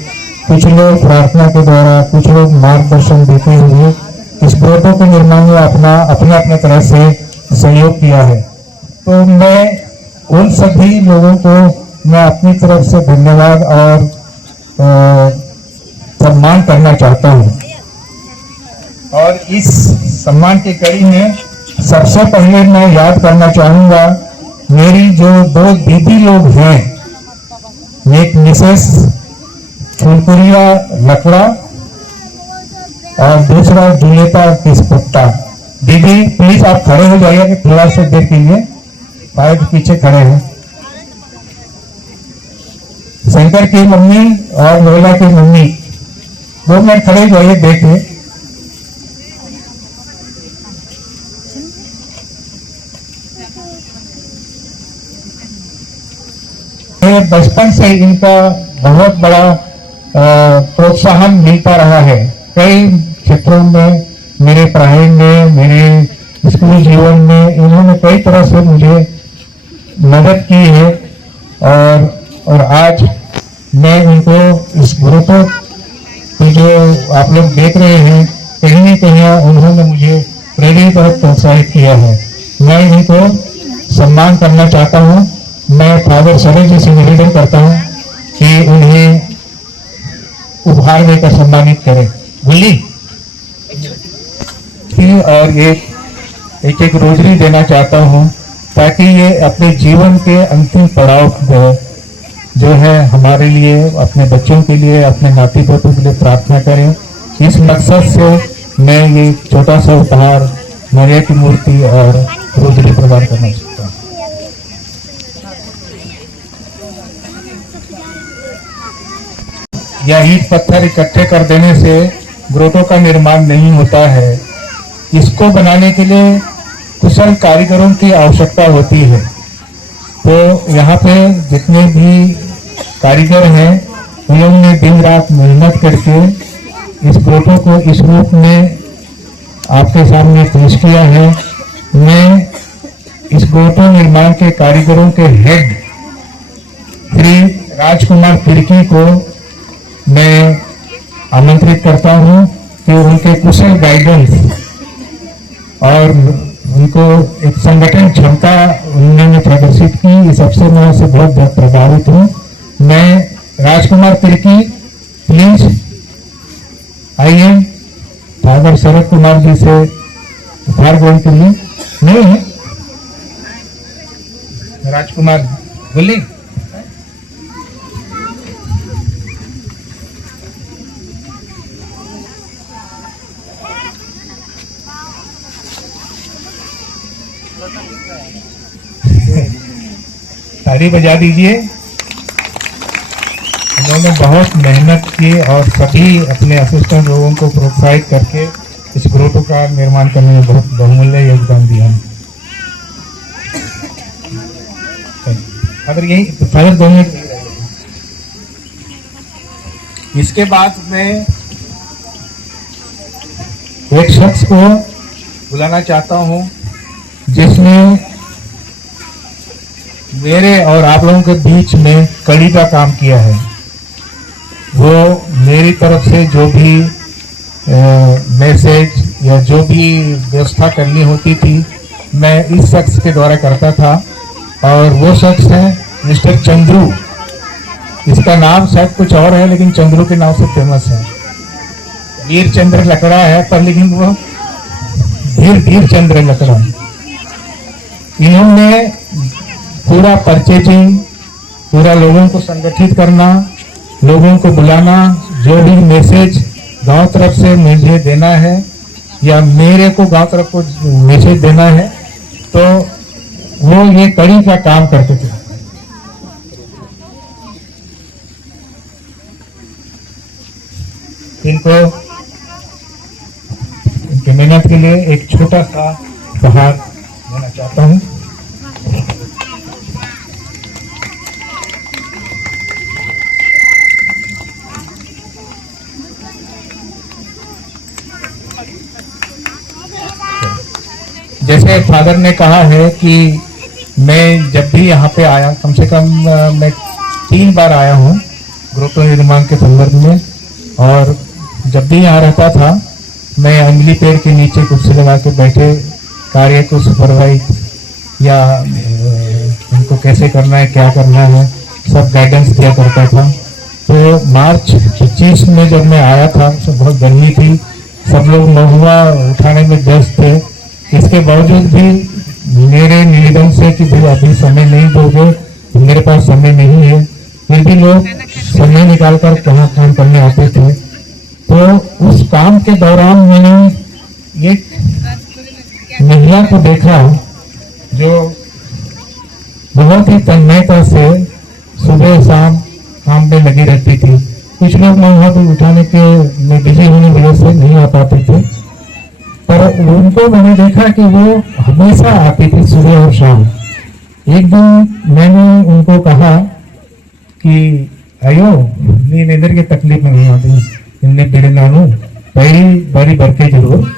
कुछ लोग प्रार्थना के द्वारा, कुछ लोग मार्गदर्शन देते हुए इस ग्रोटो के निर्माण में अपने तरह से सहयोग किया है। तो मैं उन सभी लोगों को मैं अपनी तरफ से धन्यवाद और सम्मान करना चाहता हूँ। और इस सम्मान की कड़ी में सबसे पहले मैं याद करना चाहूंगा मेरी जो 2 दीदी लोग हैं, एक मिसेस फुलपुरिया लकड़ा और दूसरा जुलेता किसपुट्टा। दीदी प्लीज आप खड़े हो जाइए थोड़ा सा देर के लिए, पाइप पीछे खड़े हैं। शंकर की मम्मी और लोला की मम्मी 2 मिनट खड़े हो जाइए देखे। बचपन से इनका बहुत बड़ा प्रोत्साहन मिलता रहा है। कई क्षेत्रों में, मेरे पढ़ाई में, मेरे स्कूल जीवन में इन्होंने कई तरह से मुझे मदद की है। और आज मैं इनको इस ग्रोटो को जो आप लोग देख रहे हैं, कहीं न कहीं उन्होंने मुझे प्रेरित और प्रोत्साहित किया है। मैं इनको सम्मान करना चाहता हूँ। मैं फादर शरद जी से निवेदन करता हूँ कि उन्हें उपहार देकर सम्मानित करें। बोली और एक रोजरी देना चाहता हूँ ताकि ये अपने जीवन के अंतिम पड़ाव जो है हमारे लिए, अपने बच्चों के लिए, अपने नाती पोतों के लिए प्रार्थना करें। इस मकसद से मैं ये छोटा सा उपहार मरिया की मूर्ति और रोजरी प्रदान करना चाहता हूँ। या ईंट पत्थर इकट्ठे कर देने से ग्रोटो का निर्माण नहीं होता है। इसको बनाने के लिए कुशल कारीगरों की आवश्यकता होती है। तो यहाँ पे जितने भी कारीगर हैं उन्होंने दिन रात मेहनत करके इस ग्रोटो को इस रूप में आपके सामने पेश किया है। मैं इस ग्रोटो निर्माण के कारीगरों के हेड श्री राजकुमार तिर्की को मैं आमंत्रित करता हूं कि उनके कुशल गाइडेंस और उनको एक संगठन क्षमता उन्होंने प्रदर्शित की, इस अवसर में से बहुत प्रभावित हूं। मैं राजकुमार तिर्की प्लीज आइए फादर शरद कुमार जी से उपहार ग्रहण के लिए। नहीं है राजकुमार बोली ताली बजा दीजिए। उन्होंने बहुत मेहनत की और सभी अपने असिस्टेंट लोगों को प्रोत्साहित करके इस ग्रोटो का निर्माण करने में बहुत बहुमूल्य योगदान दिया है। अगर यही फादर दोनों इसके बाद मैं एक शख्स को बुलाना चाहता हूं जिसने मेरे और आप लोगों के बीच में कड़ी का काम किया है। वो मेरी तरफ से जो भी मैसेज या जो भी व्यवस्था करनी होती थी मैं इस शख्स के द्वारा करता था, और वो शख्स है मिस्टर चंद्रू। इसका नाम शायद कुछ और है लेकिन चंद्रू के नाम से फेमस है। वीर चंद्र लकड़ा है पर लेकिन वो धीर चंद्र लकड़ा। इन्होंने पूरा परचेजिंग, पूरा लोगों को संगठित करना, लोगों को बुलाना, जो भी मैसेज गांव तरफ से मुझे देना है या मेरे को गांव तरफ को मैसेज देना है, तो वो ये कड़ी का काम करते थे। इनको इनकी मेहनत के लिए एक छोटा सा उपहार देना चाहता हूं। जैसे फादर ने कहा है कि मैं जब भी यहाँ पे आया, कम से कम मैं 3 बार आया हूँ ग्रोटो निर्माण के संदर्भ में, और जब भी यहाँ रहता था मैं अमली पेड़ के नीचे कुर्सी लगा के बैठे कार्य को सुपरवाइज या उनको कैसे करना है, क्या करना है, सब गाइडेंस दिया करता था। तो मार्च 25 में जब मैं आया था तो बहुत गर्मी थी, सब लोग महुआ उठाने में व्यस्त थे। इसके बावजूद भी मेरे निवेदन से कि भाई अभी समय नहीं दोगे, मेरे पास समय नहीं है, फिर भी लोग समय निकालकर कहाँ काम करने आते थे। तो उस काम के दौरान मैंने एक महिला को देखा जो बहुत ही तन्मयता से सुबह शाम काम में लगी रहती थी। कुछ लोग महुआ को उठाने के बिजी होने की वजह से नहीं आ पाते थे, पर उनको मैंने देखा कि वो हमेशा आती थी सुबह और शाम। एक दिन मैंने उनको कहा कि अयो नी निधर की तकलीफ नहीं आती, इनने बिड़े नानू पहली बारी भरके जरूर,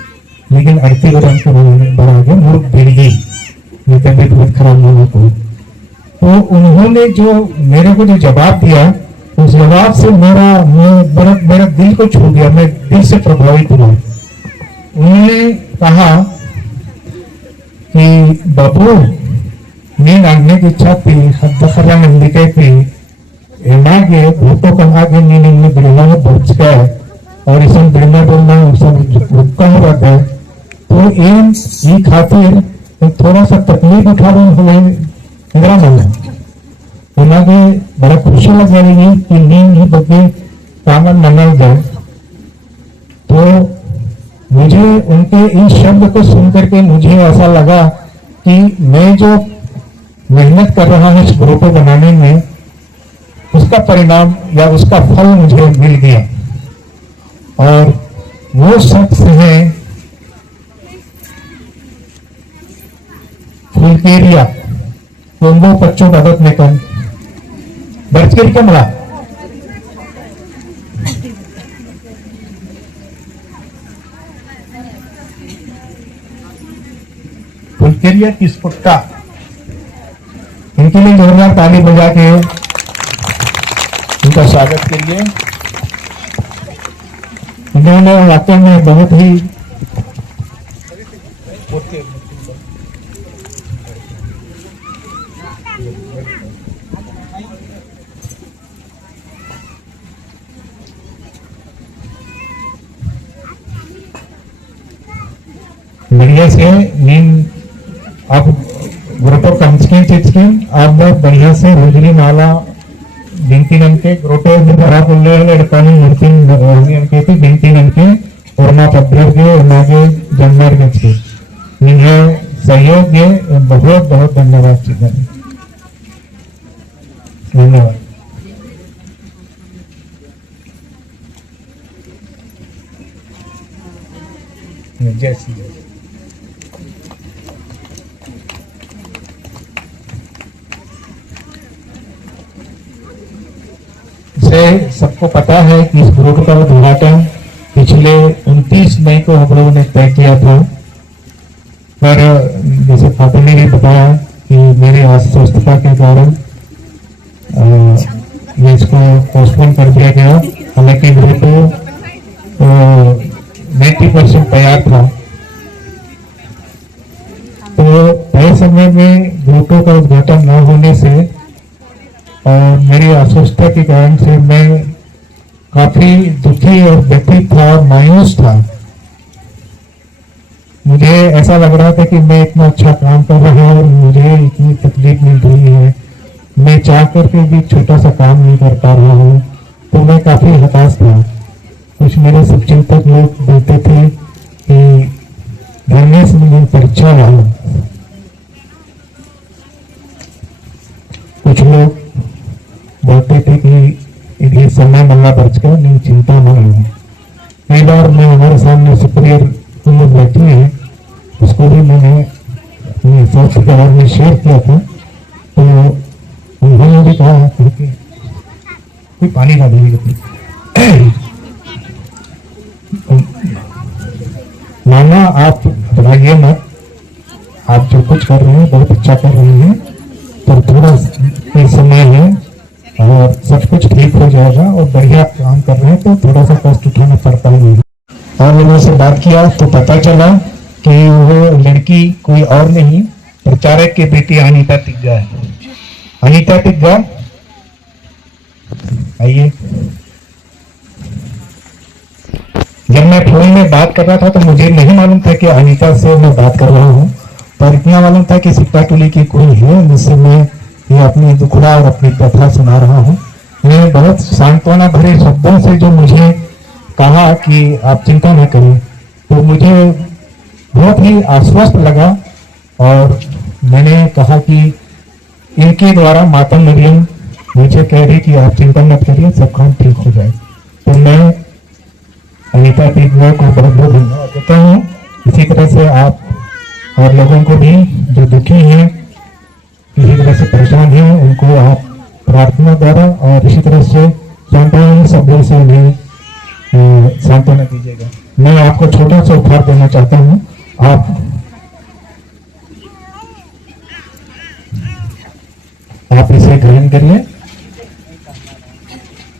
लेकिन अड़ती बार हमको बढ़ा के मुर्ग भिड़ गई, ये तबीयत बहुत खराब होने को। तो उन्होंने जो मेरे को जो जवाब दिया, उस जवाब से मेरा दिल को छू गया, मैं दिल से प्रभावित हुआ। उन्होंने कहा कि बाबू नींद आने की इच्छा थी, हद्दखरा नंदिके थी, एनागे भूतो कहागे नींद में बिरना में बच गए और इसमें बिरना बोलना सब रुका हुआ है। तो इन ये खातिर थोड़ा सा तकलीफ उठा रहे हुए मेरा मन है, उन्हें बड़ा खुशी लग रही कि नींद ही बदले कामन मनाई जाए। तो मुझे उनके इस शब्द को सुनकर के मुझे ऐसा लगा कि मैं जो मेहनत कर रहा हूं इस ग्रोटो बनाने में, उसका परिणाम या उसका फल मुझे मिल गया। और वो शख्स है फुलकेरिया कुंभो पच्चों मदद में कम बर्चकेरी का मिला फुलकेरिया किस पुट्टा, इनके लिए जोरदार ताली बजा के उनका स्वागत करिए। इन्होंने वाकई में बहुत ही बढ़िया से नींद आप ग्रोटो कंचकिन चिचकिन आप बहुत बढ़िया से रोजली माला बिंती नंके ग्रोटो भरा पुल्ले लड़कानी मूर्ति रोजली नंके थी बिंती नंके ओरमा पद्धर के ओनागे जन्मर के निहे सहयोग के बहुत बहुत धन्यवाद चिकन धन्यवाद। जय श्री राम। से मुझे सबको पता है कि इस ग्रोटो का उद्घाटन पिछले 29 मई को हम लोगों ने तय किया था, पर जैसे फादर ने भी बताया कि मेरी अस्वस्थता के कारण ये इसको पोस्टपोन कर दिया गया। हालांकि ग्रोटो 90% तैयार था, तो तय समय में ग्रोटो का उद्घाटन न होने से और मेरी अस्वस्थता के कारण से मैं काफी दुखी और व्यथित था, मायूस था। मुझे ऐसा लग रहा था कि मैं इतना अच्छा काम कर रहा हूं और मुझे इतनी तकलीफ मिल रही है, मैं चाह करके भी छोटा सा काम नहीं कर पा रहा हूँ, तो मैं काफी हताश था। कुछ मेरे शुभचिंतक लोग बोलते थे कि धर्मेश मुझे परीक्षा रहा, कुछ लोग बोलते थे कि ये समय मल्ला बच का नहीं, चिंता न लो। कई बार मैं हमारे सामने सुप्रियर लोग बैठी है, उसको भी मैंने अपने सोच के बारे में शेयर किया था, तो उन्होंने भी कहा कि कोई पानी ला देंगे। माना आप घबराइए मत, आप जो कुछ कर रहे हैं बहुत अच्छा कर रहे हैं, तो थोड़ा समय है और सब कुछ ठीक हो जाएगा और बढ़िया काम कर रहे हैं, तो थोड़ा सा कष्ट उठाना पड़ता है। और लोगों से बात किया तो पता चला कि वो लड़की कोई और नहीं, प्रचारक की बेटी अनीता तिग्गा है। अनीता तिग्गा आइए। जब मैं फोन में बात कर रहा था तो मुझे नहीं मालूम था कि अनीता से मैं बात कर रहा हूँ, पर इतना मालूम था कि सिक्टा टोली की कोई है जिससे मैं ये अपनी दुखड़ा और अपनी कथा सुना रहा हूँ। मैं बहुत सांत्वना भरे शब्दों से जो मुझे कहा कि आप चिंता न करें, तो मुझे बहुत ही आश्वस्त लगा और मैंने कहा कि इनके द्वारा माता मरियम मुझे कह रही कि आप चिंता मत करिए, सब काम ठीक हो जाए। तो मैं अनीता तिग्गा को बहुत बहुत धन्यवाद देता हूँ। इसी तरह से आप और लोगों को भी जो दुखी हैं, इसी तरह से परेशान हैं, उनको आप प्रार्थना द्वारा और इसी तरह से सांत्वना शब्दों से उन्हें सांत्वना दीजिएगा। मैं आपको छोटा सा उपहार देना चाहता हूँ, आप इसे ग्रहण करिए।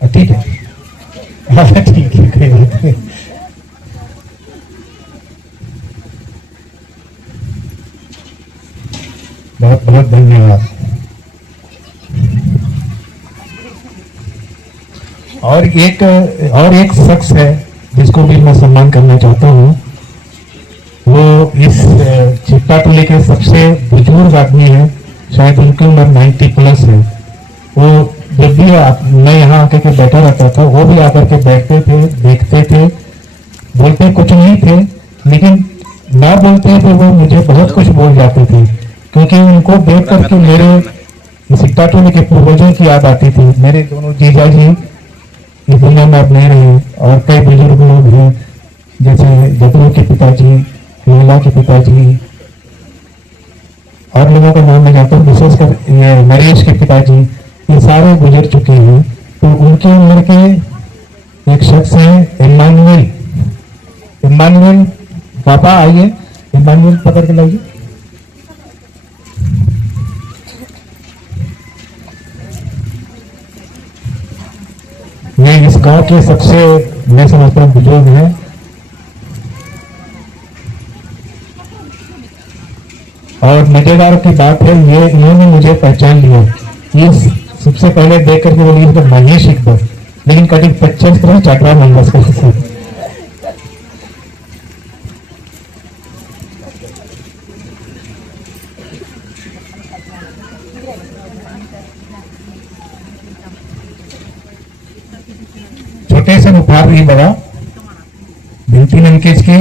ठीक है, ठीक है, कोई बात नहीं। बहुत बहुत धन्यवाद। और एक शख्स है जिसको भी मैं सम्मान करना चाहता हूँ। वो इस चिट्टा टोली के सबसे बुजुर्ग आदमी है, शायद उनकी उम्र 90+ है। वो जब भी मैं यहाँ आकर के बैठा रहता था, वो भी आकर के बैठते थे, देखते थे, बोलते कुछ नहीं थे, लेकिन ना बोलते थे वो मुझे बहुत कुछ बोल जाते थे, क्योंकि उनको देख करके मेरे सिक्टा टोली के पूर्वजों की याद आती थी। मेरे दोनों जीजा जी इस दुनिया में अब नहीं रहे और कई बुजुर्ग लोग हैं, जैसे जतरू के पिताजी, लीला के पिताजी और लोगों का नाम मैं जानता हूँ, विशेषकर नरेश के पिताजी, ये सारे गुजर चुके हैं। तो उनकी उम्र के एक शख्स है इमानुएल पापा, आइए इमानुएल पकड़ के लाइए। ये इस गांव के सबसे मैं समझता हूँ बुजुर्ग हैं। और मजेदार की बात है, ये इन्होंने मुझे पहचान लिया। ये सबसे पहले देख करके बोली तो महेश इकबर, लेकिन कभी 25 चाकरा मंगस कर छोटे से उपहार नहीं बड़ा, भिंती नमकेज के,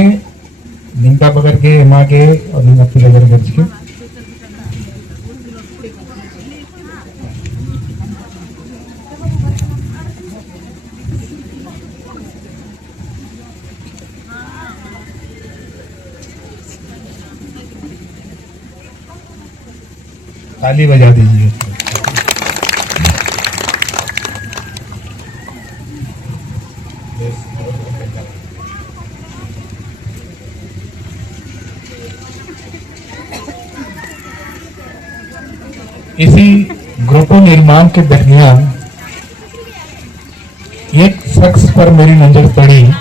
निमका बगर के, माँ के और निमक बगर गज के। ताली बजा दीजिए। इसी ग्रोटो निर्माण के दरमियान एक शख्स पर मेरी नजर पड़ी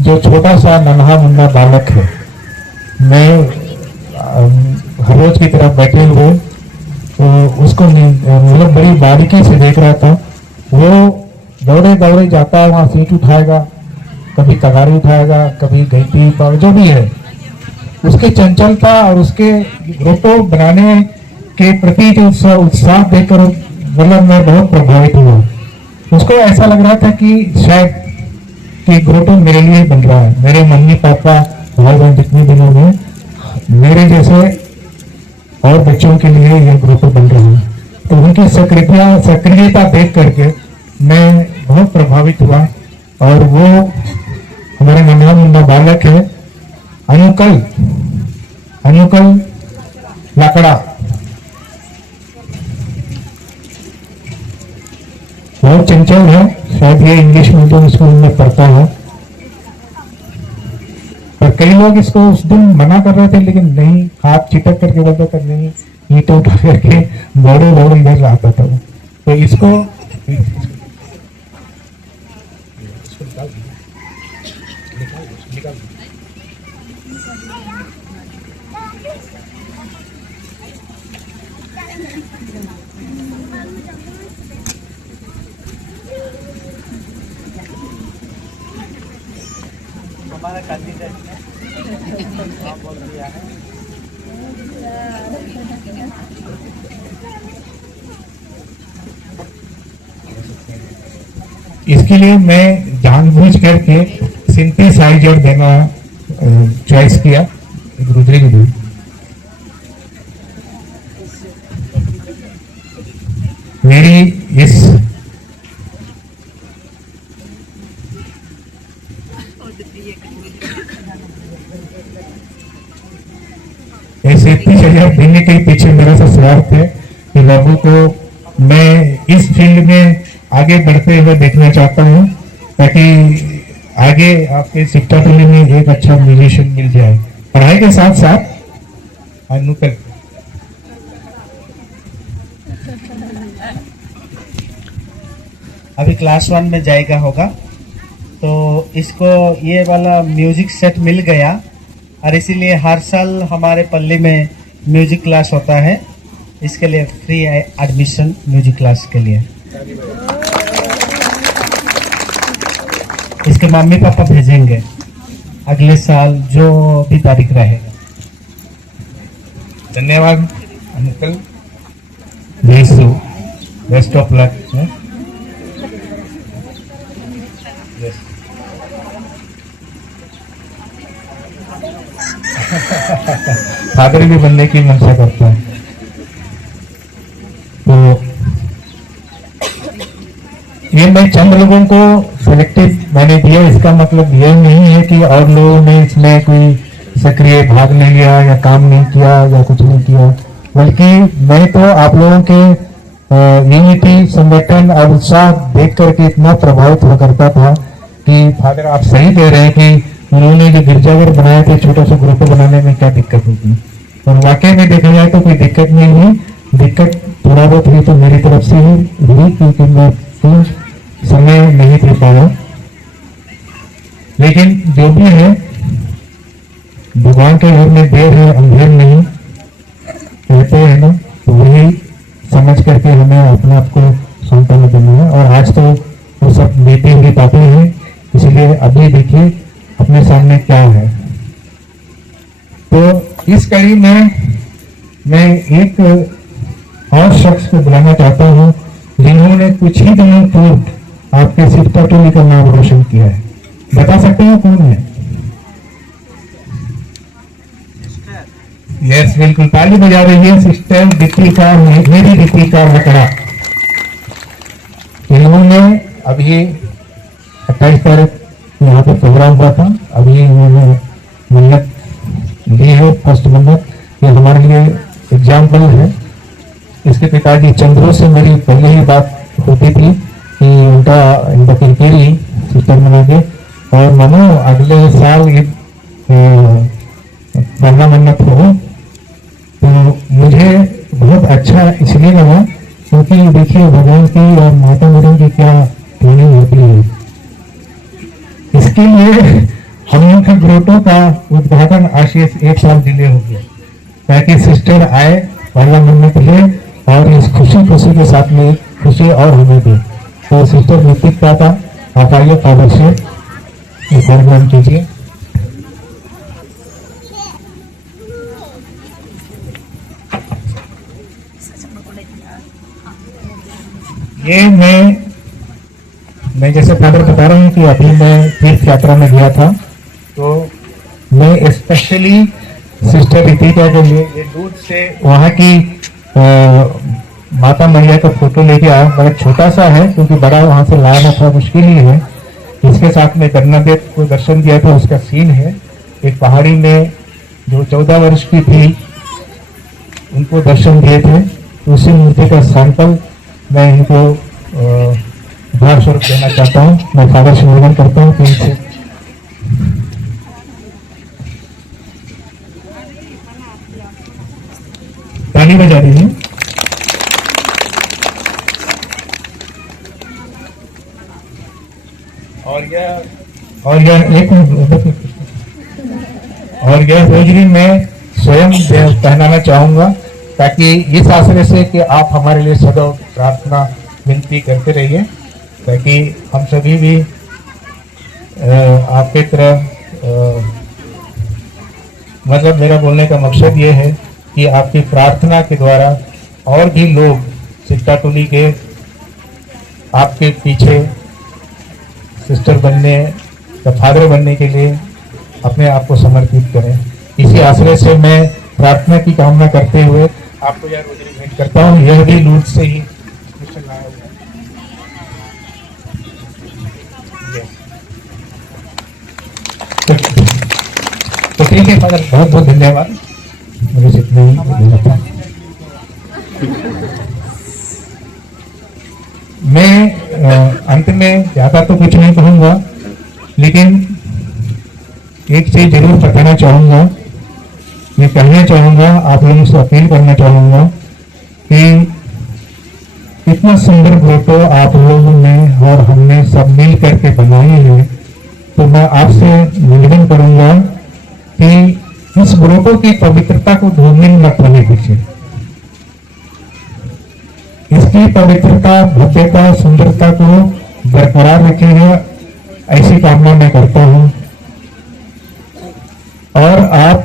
जो छोटा सा नन्हा मुन्ना बालक है। मैं हर रोज की तरह बैठे हुए तो उसको मतलब बड़ी बारीकी से देख रहा था। वो दौड़े दौड़े जाता है, वहाँ सीट उठाएगा, कभी तगारी उठाएगा, कभी घंटी पर जो भी है। उसके चंचलता और उसके ग्रोटो बनाने के प्रति जो उत्साह देखकर मतलब मैं बहुत प्रभावित हुआ। उसको ऐसा लग रहा था कि शायद कि ग्रोटो मेरे लिए बन रहा है, मेरे मम्मी पापा भाई बहन जितने भी लोग हैं मेरे जैसे और बच्चों के लिए यह ग्रोटो बन रहा है। तो उनकी सक्रियता देख करके मैं बहुत प्रभावित हुआ। और वो हमारा नन्हा मुन्ना बालक है अनुकल लाकड़ा। बहुत चंचल है, शायद ये इंग्लिश मीडियम स्कूल में पढ़ता है। पर कई लोग इसको उस दिन मना कर रहे थे, लेकिन नहीं, हाथ चिटक करके बोलते थे नहीं, ये तो उठा करके दौड़े दौड़े इधर आता था। तो इसको इसके लिए मैं जानबूझ करके सिंथेसाइजर देना चॉइस किया। एक रुद्री की दूर मेरी इस ऐसे 30,000 देने के पीछे मेरा सा स्वार्थ है कि बाबू को मैं इस फील्ड में आगे बढ़ते हुए देखना चाहता हूँ, ताकि आगे आपके सिक्टा टोली में एक अच्छा म्यूजिशियन मिल जाए पढ़ाई के साथ साथ। अनुकल अभी क्लास 1 में जाएगा होगा, तो इसको ये वाला म्यूजिक सेट मिल गया और इसीलिए हर साल हमारे पल्ली में म्यूजिक क्लास होता है। इसके लिए फ्री एडमिशन म्यूजिक क्लास के लिए इसके मम्मी पापा भेजेंगे अगले साल जो भी तारीख रहेगा। धन्यवाद uncle, best of luck. Father भी बनने की मंशा करता है। तो ये मैं चंद लोगों को सिलेक्टिव मैंने दिया, इसका मतलब ये नहीं है कि और लोगों ने इसमें कोई सक्रिय भाग नहीं लिया या काम नहीं किया या कुछ नहीं किया, बल्कि मैं तो आप लोगों के यूनिटी, संगठन और उत्साह देख करके इतना प्रभावित हुआ करता था कि फादर आप सही कह रहे हैं कि उन्होंने जो गिरजाघर बनाए थे छोटा सा ग्रुप बनाने में क्या दिक्कत होगी। और वाकई में देखा जाए तो कोई दिक्कत नहीं हुई। दिक्कत थोड़ा बहुत हुई तो मेरी तरफ से ही हुई, क्योंकि मैं समय नहीं दे पाया। लेकिन जो भी है, भगवान के घर में देर है अंधेर नहीं कहते हैं ना, तो वही समझ करके हमें अपने आप को सांत्वना देना है। और आज तो वो सब बीती हुई बातें हैं, इसलिए अभी देखिए अपने सामने क्या है। तो इस कड़ी में मैं एक और शख्स को बुलाना चाहता हूँ जिन्होंने कुछ ही दिनों पूर्व आपके सिक्टा टोली का नाम रोशन किया है। बता सकते हैं कौन है? यस, बिल्कुल, ताली बजा रही है सिस्टर दीपिका, मेरी दीपिका लकड़ा। इन्होंने अभी 28 तारीख यहाँ पे प्रोग्राम हुआ था, अभी इन्होंने मन्नत दी है, फर्स्ट मन्नत। ये हमारे लिए एग्जाम्पल है। इसके पिताजी चंद्रो से मेरी पहले ही बात होती थी कि इनका किरकिरी सिस्टर बना के, और मानो अगले साल ये पहला मन्नत हो। तो मुझे बहुत अच्छा ये लगा, क्योंकि देखिए भगवान की और माता मरियम की क्या ट्रेनिंग होती है। इसके लिए हम लोग के ग्रोटो का उद्घाटन आज से 1 साल डिले हो गया, ताकि सिस्टर आए पहला महीने के लिए और इस खुशी के साथ में खुशी और हमें दे। तो सिस्टर नीतिक का था, आप आइए फादर से प्रोग्राम कीजिए। ये मैं जैसे फादर बता रहा हूँ कि अभी मैं तीर्थ यात्रा में गया था, तो मैं स्पेशली सिस्टर रितिका के लिए ये दूर से वहाँ की माता मैया का फोटो लेके आया। बड़ा छोटा सा है, क्योंकि बड़ा वहाँ से लाना थोड़ा मुश्किल ही है। इसके साथ में गन्नादेव को दर्शन दिया था, उसका सीन है। एक पहाड़ी में जो 14 वर्ष की थी, उनको दर्शन दिए थे। उसी मूर्ति का सैंपल मैं इनको उपहार स्वरूप देना चाहता हूँ। मैं फादर से निवेदन करता हूँ कि इनसे ताली बजा दीजिए। और यह रोजरी मैं स्वयं पहनाना चाहूंगा, ताकि इस आश्रय से कि आप हमारे लिए सदैव प्रार्थना विनती करते रहिए, ताकि हम सभी भी आपके तरह मतलब मेरा बोलने का मकसद ये है कि आपकी प्रार्थना के द्वारा और भी लोग सिक्टा टोली के आपके पीछे सिस्टर बनने या फादर बनने के लिए अपने आप को समर्पित करें। इसी आश्रय से मैं प्रार्थना की कामना करते हुए आपको यह रोजरी भेंट करता हूँ। यह भी लूट से ही लाया हुआ है। तो ठीक है फादर, बहुत बहुत धन्यवाद। मुझे जितने ही मैं अंत में ज्यादा तो कुछ नहीं कहूंगा, लेकिन एक चीज जरूर बताना चाहूंगा। मैं कहना चाहूंगा, आप लोगों से अपील करना चाहूंगा कि इतना सुंदर ग्रोटो आप लोगों ने और हमने सब मिल करके बनाई है, तो मैं आपसे निवेदन करूंगा कि इस ग्रोटो की पवित्रता को ढूंढने मत होने दीजिए। इसकी पवित्रता, भव्यता, सुंदरता को बरकरार रखेंगे, ऐसी कामना मैं करता हूं। और आप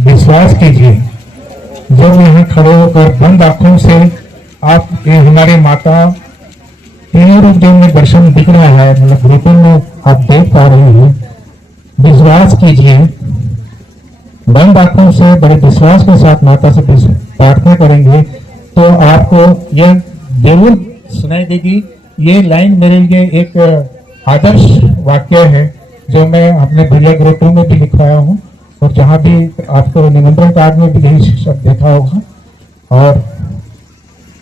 विश्वास कीजिए, जब यहाँ खड़े होकर बंद आंखों से आप ये हमारे माता तीनों रूप जो में दर्शन दिख रहा है, मतलब ग्रोटो में आप देख पा रहे हैं, विश्वास कीजिए। बंद आंखों से बड़े विश्वास के साथ माता से प्रार्थना करेंगे तो आपको यह जरूर सुनाई देगी। ये लाइन मेरे लिए एक आदर्श वाक्य है, जो मैं अपने भैया ग्रोटो में भी लिखवाया हूँ, और जहाँ भी आपको निमंत्रण कार्ड में भी यही शब्द देखा होगा। और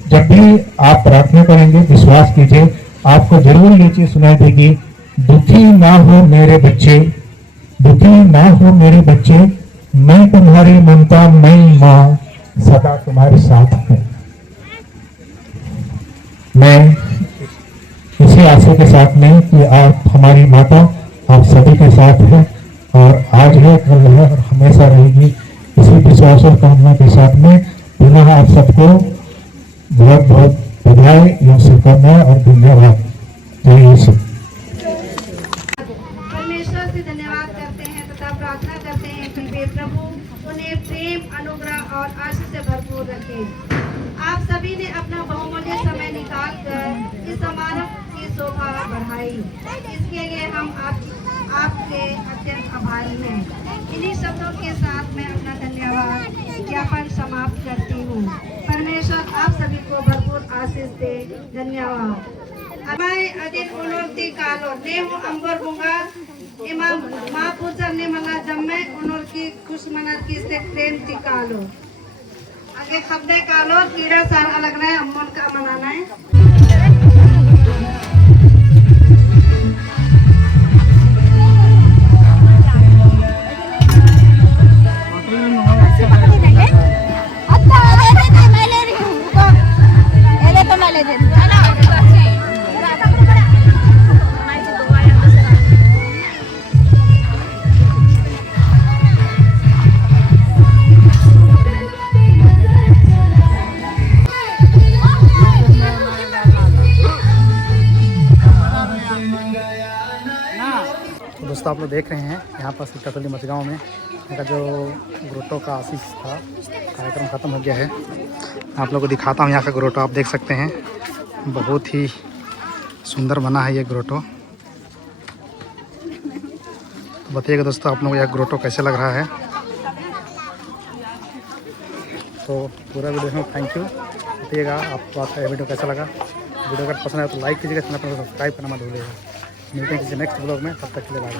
जब भी आप प्रार्थना करेंगे, विश्वास कीजिए, आपको जरूर ये चीज सुनाई देगी, दुखी ना हो मेरे बच्चे, दुखी ना हो मेरे बच्चे, मैं तुम्हारी ममता मई माँ सदा तुम्हारे साथ हूँ। मैं इसी आशा के साथ में कि आप हमारी माता आप सभी के साथ हैं, और आज है, कल है और हमेशा रहेगी। इसी विश्वास और कामना के साथ में पुनः आप सबको बहुत बहुत बधाई एवं शुभकामनाएं और धन्यवाद। जय यीशु। परमेश्वर से धन्यवाद करते हैं तथा प्रार्थना करते हैं कि वे प्रभु उन्हें प्रेम, अनुग्रह और आशीष से भरपूर रखें। आप सभी ने अपना बहुमूल्य समय निकाल कर इस समारोह की शोभा बढ़ाई, इसके लिए हम आपके अत्यंत आभारी हैं। इन्हीं शब्दों के साथ मैं अपना धन्यवाद ज्ञापन समाप्त करती हूँ। परमेश्वर आप सभी को भरपूर आशीष दे। धन्यवाद। Amai adin unur ti kalo nehu ambor bunga imam mahpujar ne manga jamme unur ki खुश मनार की से प्रेम ti kalo आगे खबदे कालो कीड़ा सार अलग ना अम्मन का मनाना है। अच्छा दोस्तों आप लोग देख रहे हैं यहाँ पर सिक्टा टोली मझगाँव में यहाँ का जो ग्रोटो का आशीष था कार्यक्रम ख़त्म हो गया है। आप लोगों को दिखाता हूँ यहाँ का ग्रोटो। आप देख सकते हैं बहुत ही सुंदर बना है ये ग्रोटो। तो बताइएगा दोस्तों आप लोगों को यह ग्रोटो कैसे लग रहा है। तो पूरा वीडियो में थैंक यू। बताइएगा आपको आपका वीडियो कैसा लगा। वीडियो अगर पसंद आया तो लाइक कीजिएगा, चैनल पर सब्सक्राइब करना मत भूलिएगा। मिलते हैं किसी नेक्स्ट ब्लॉग में, तब तक के लिए बाय।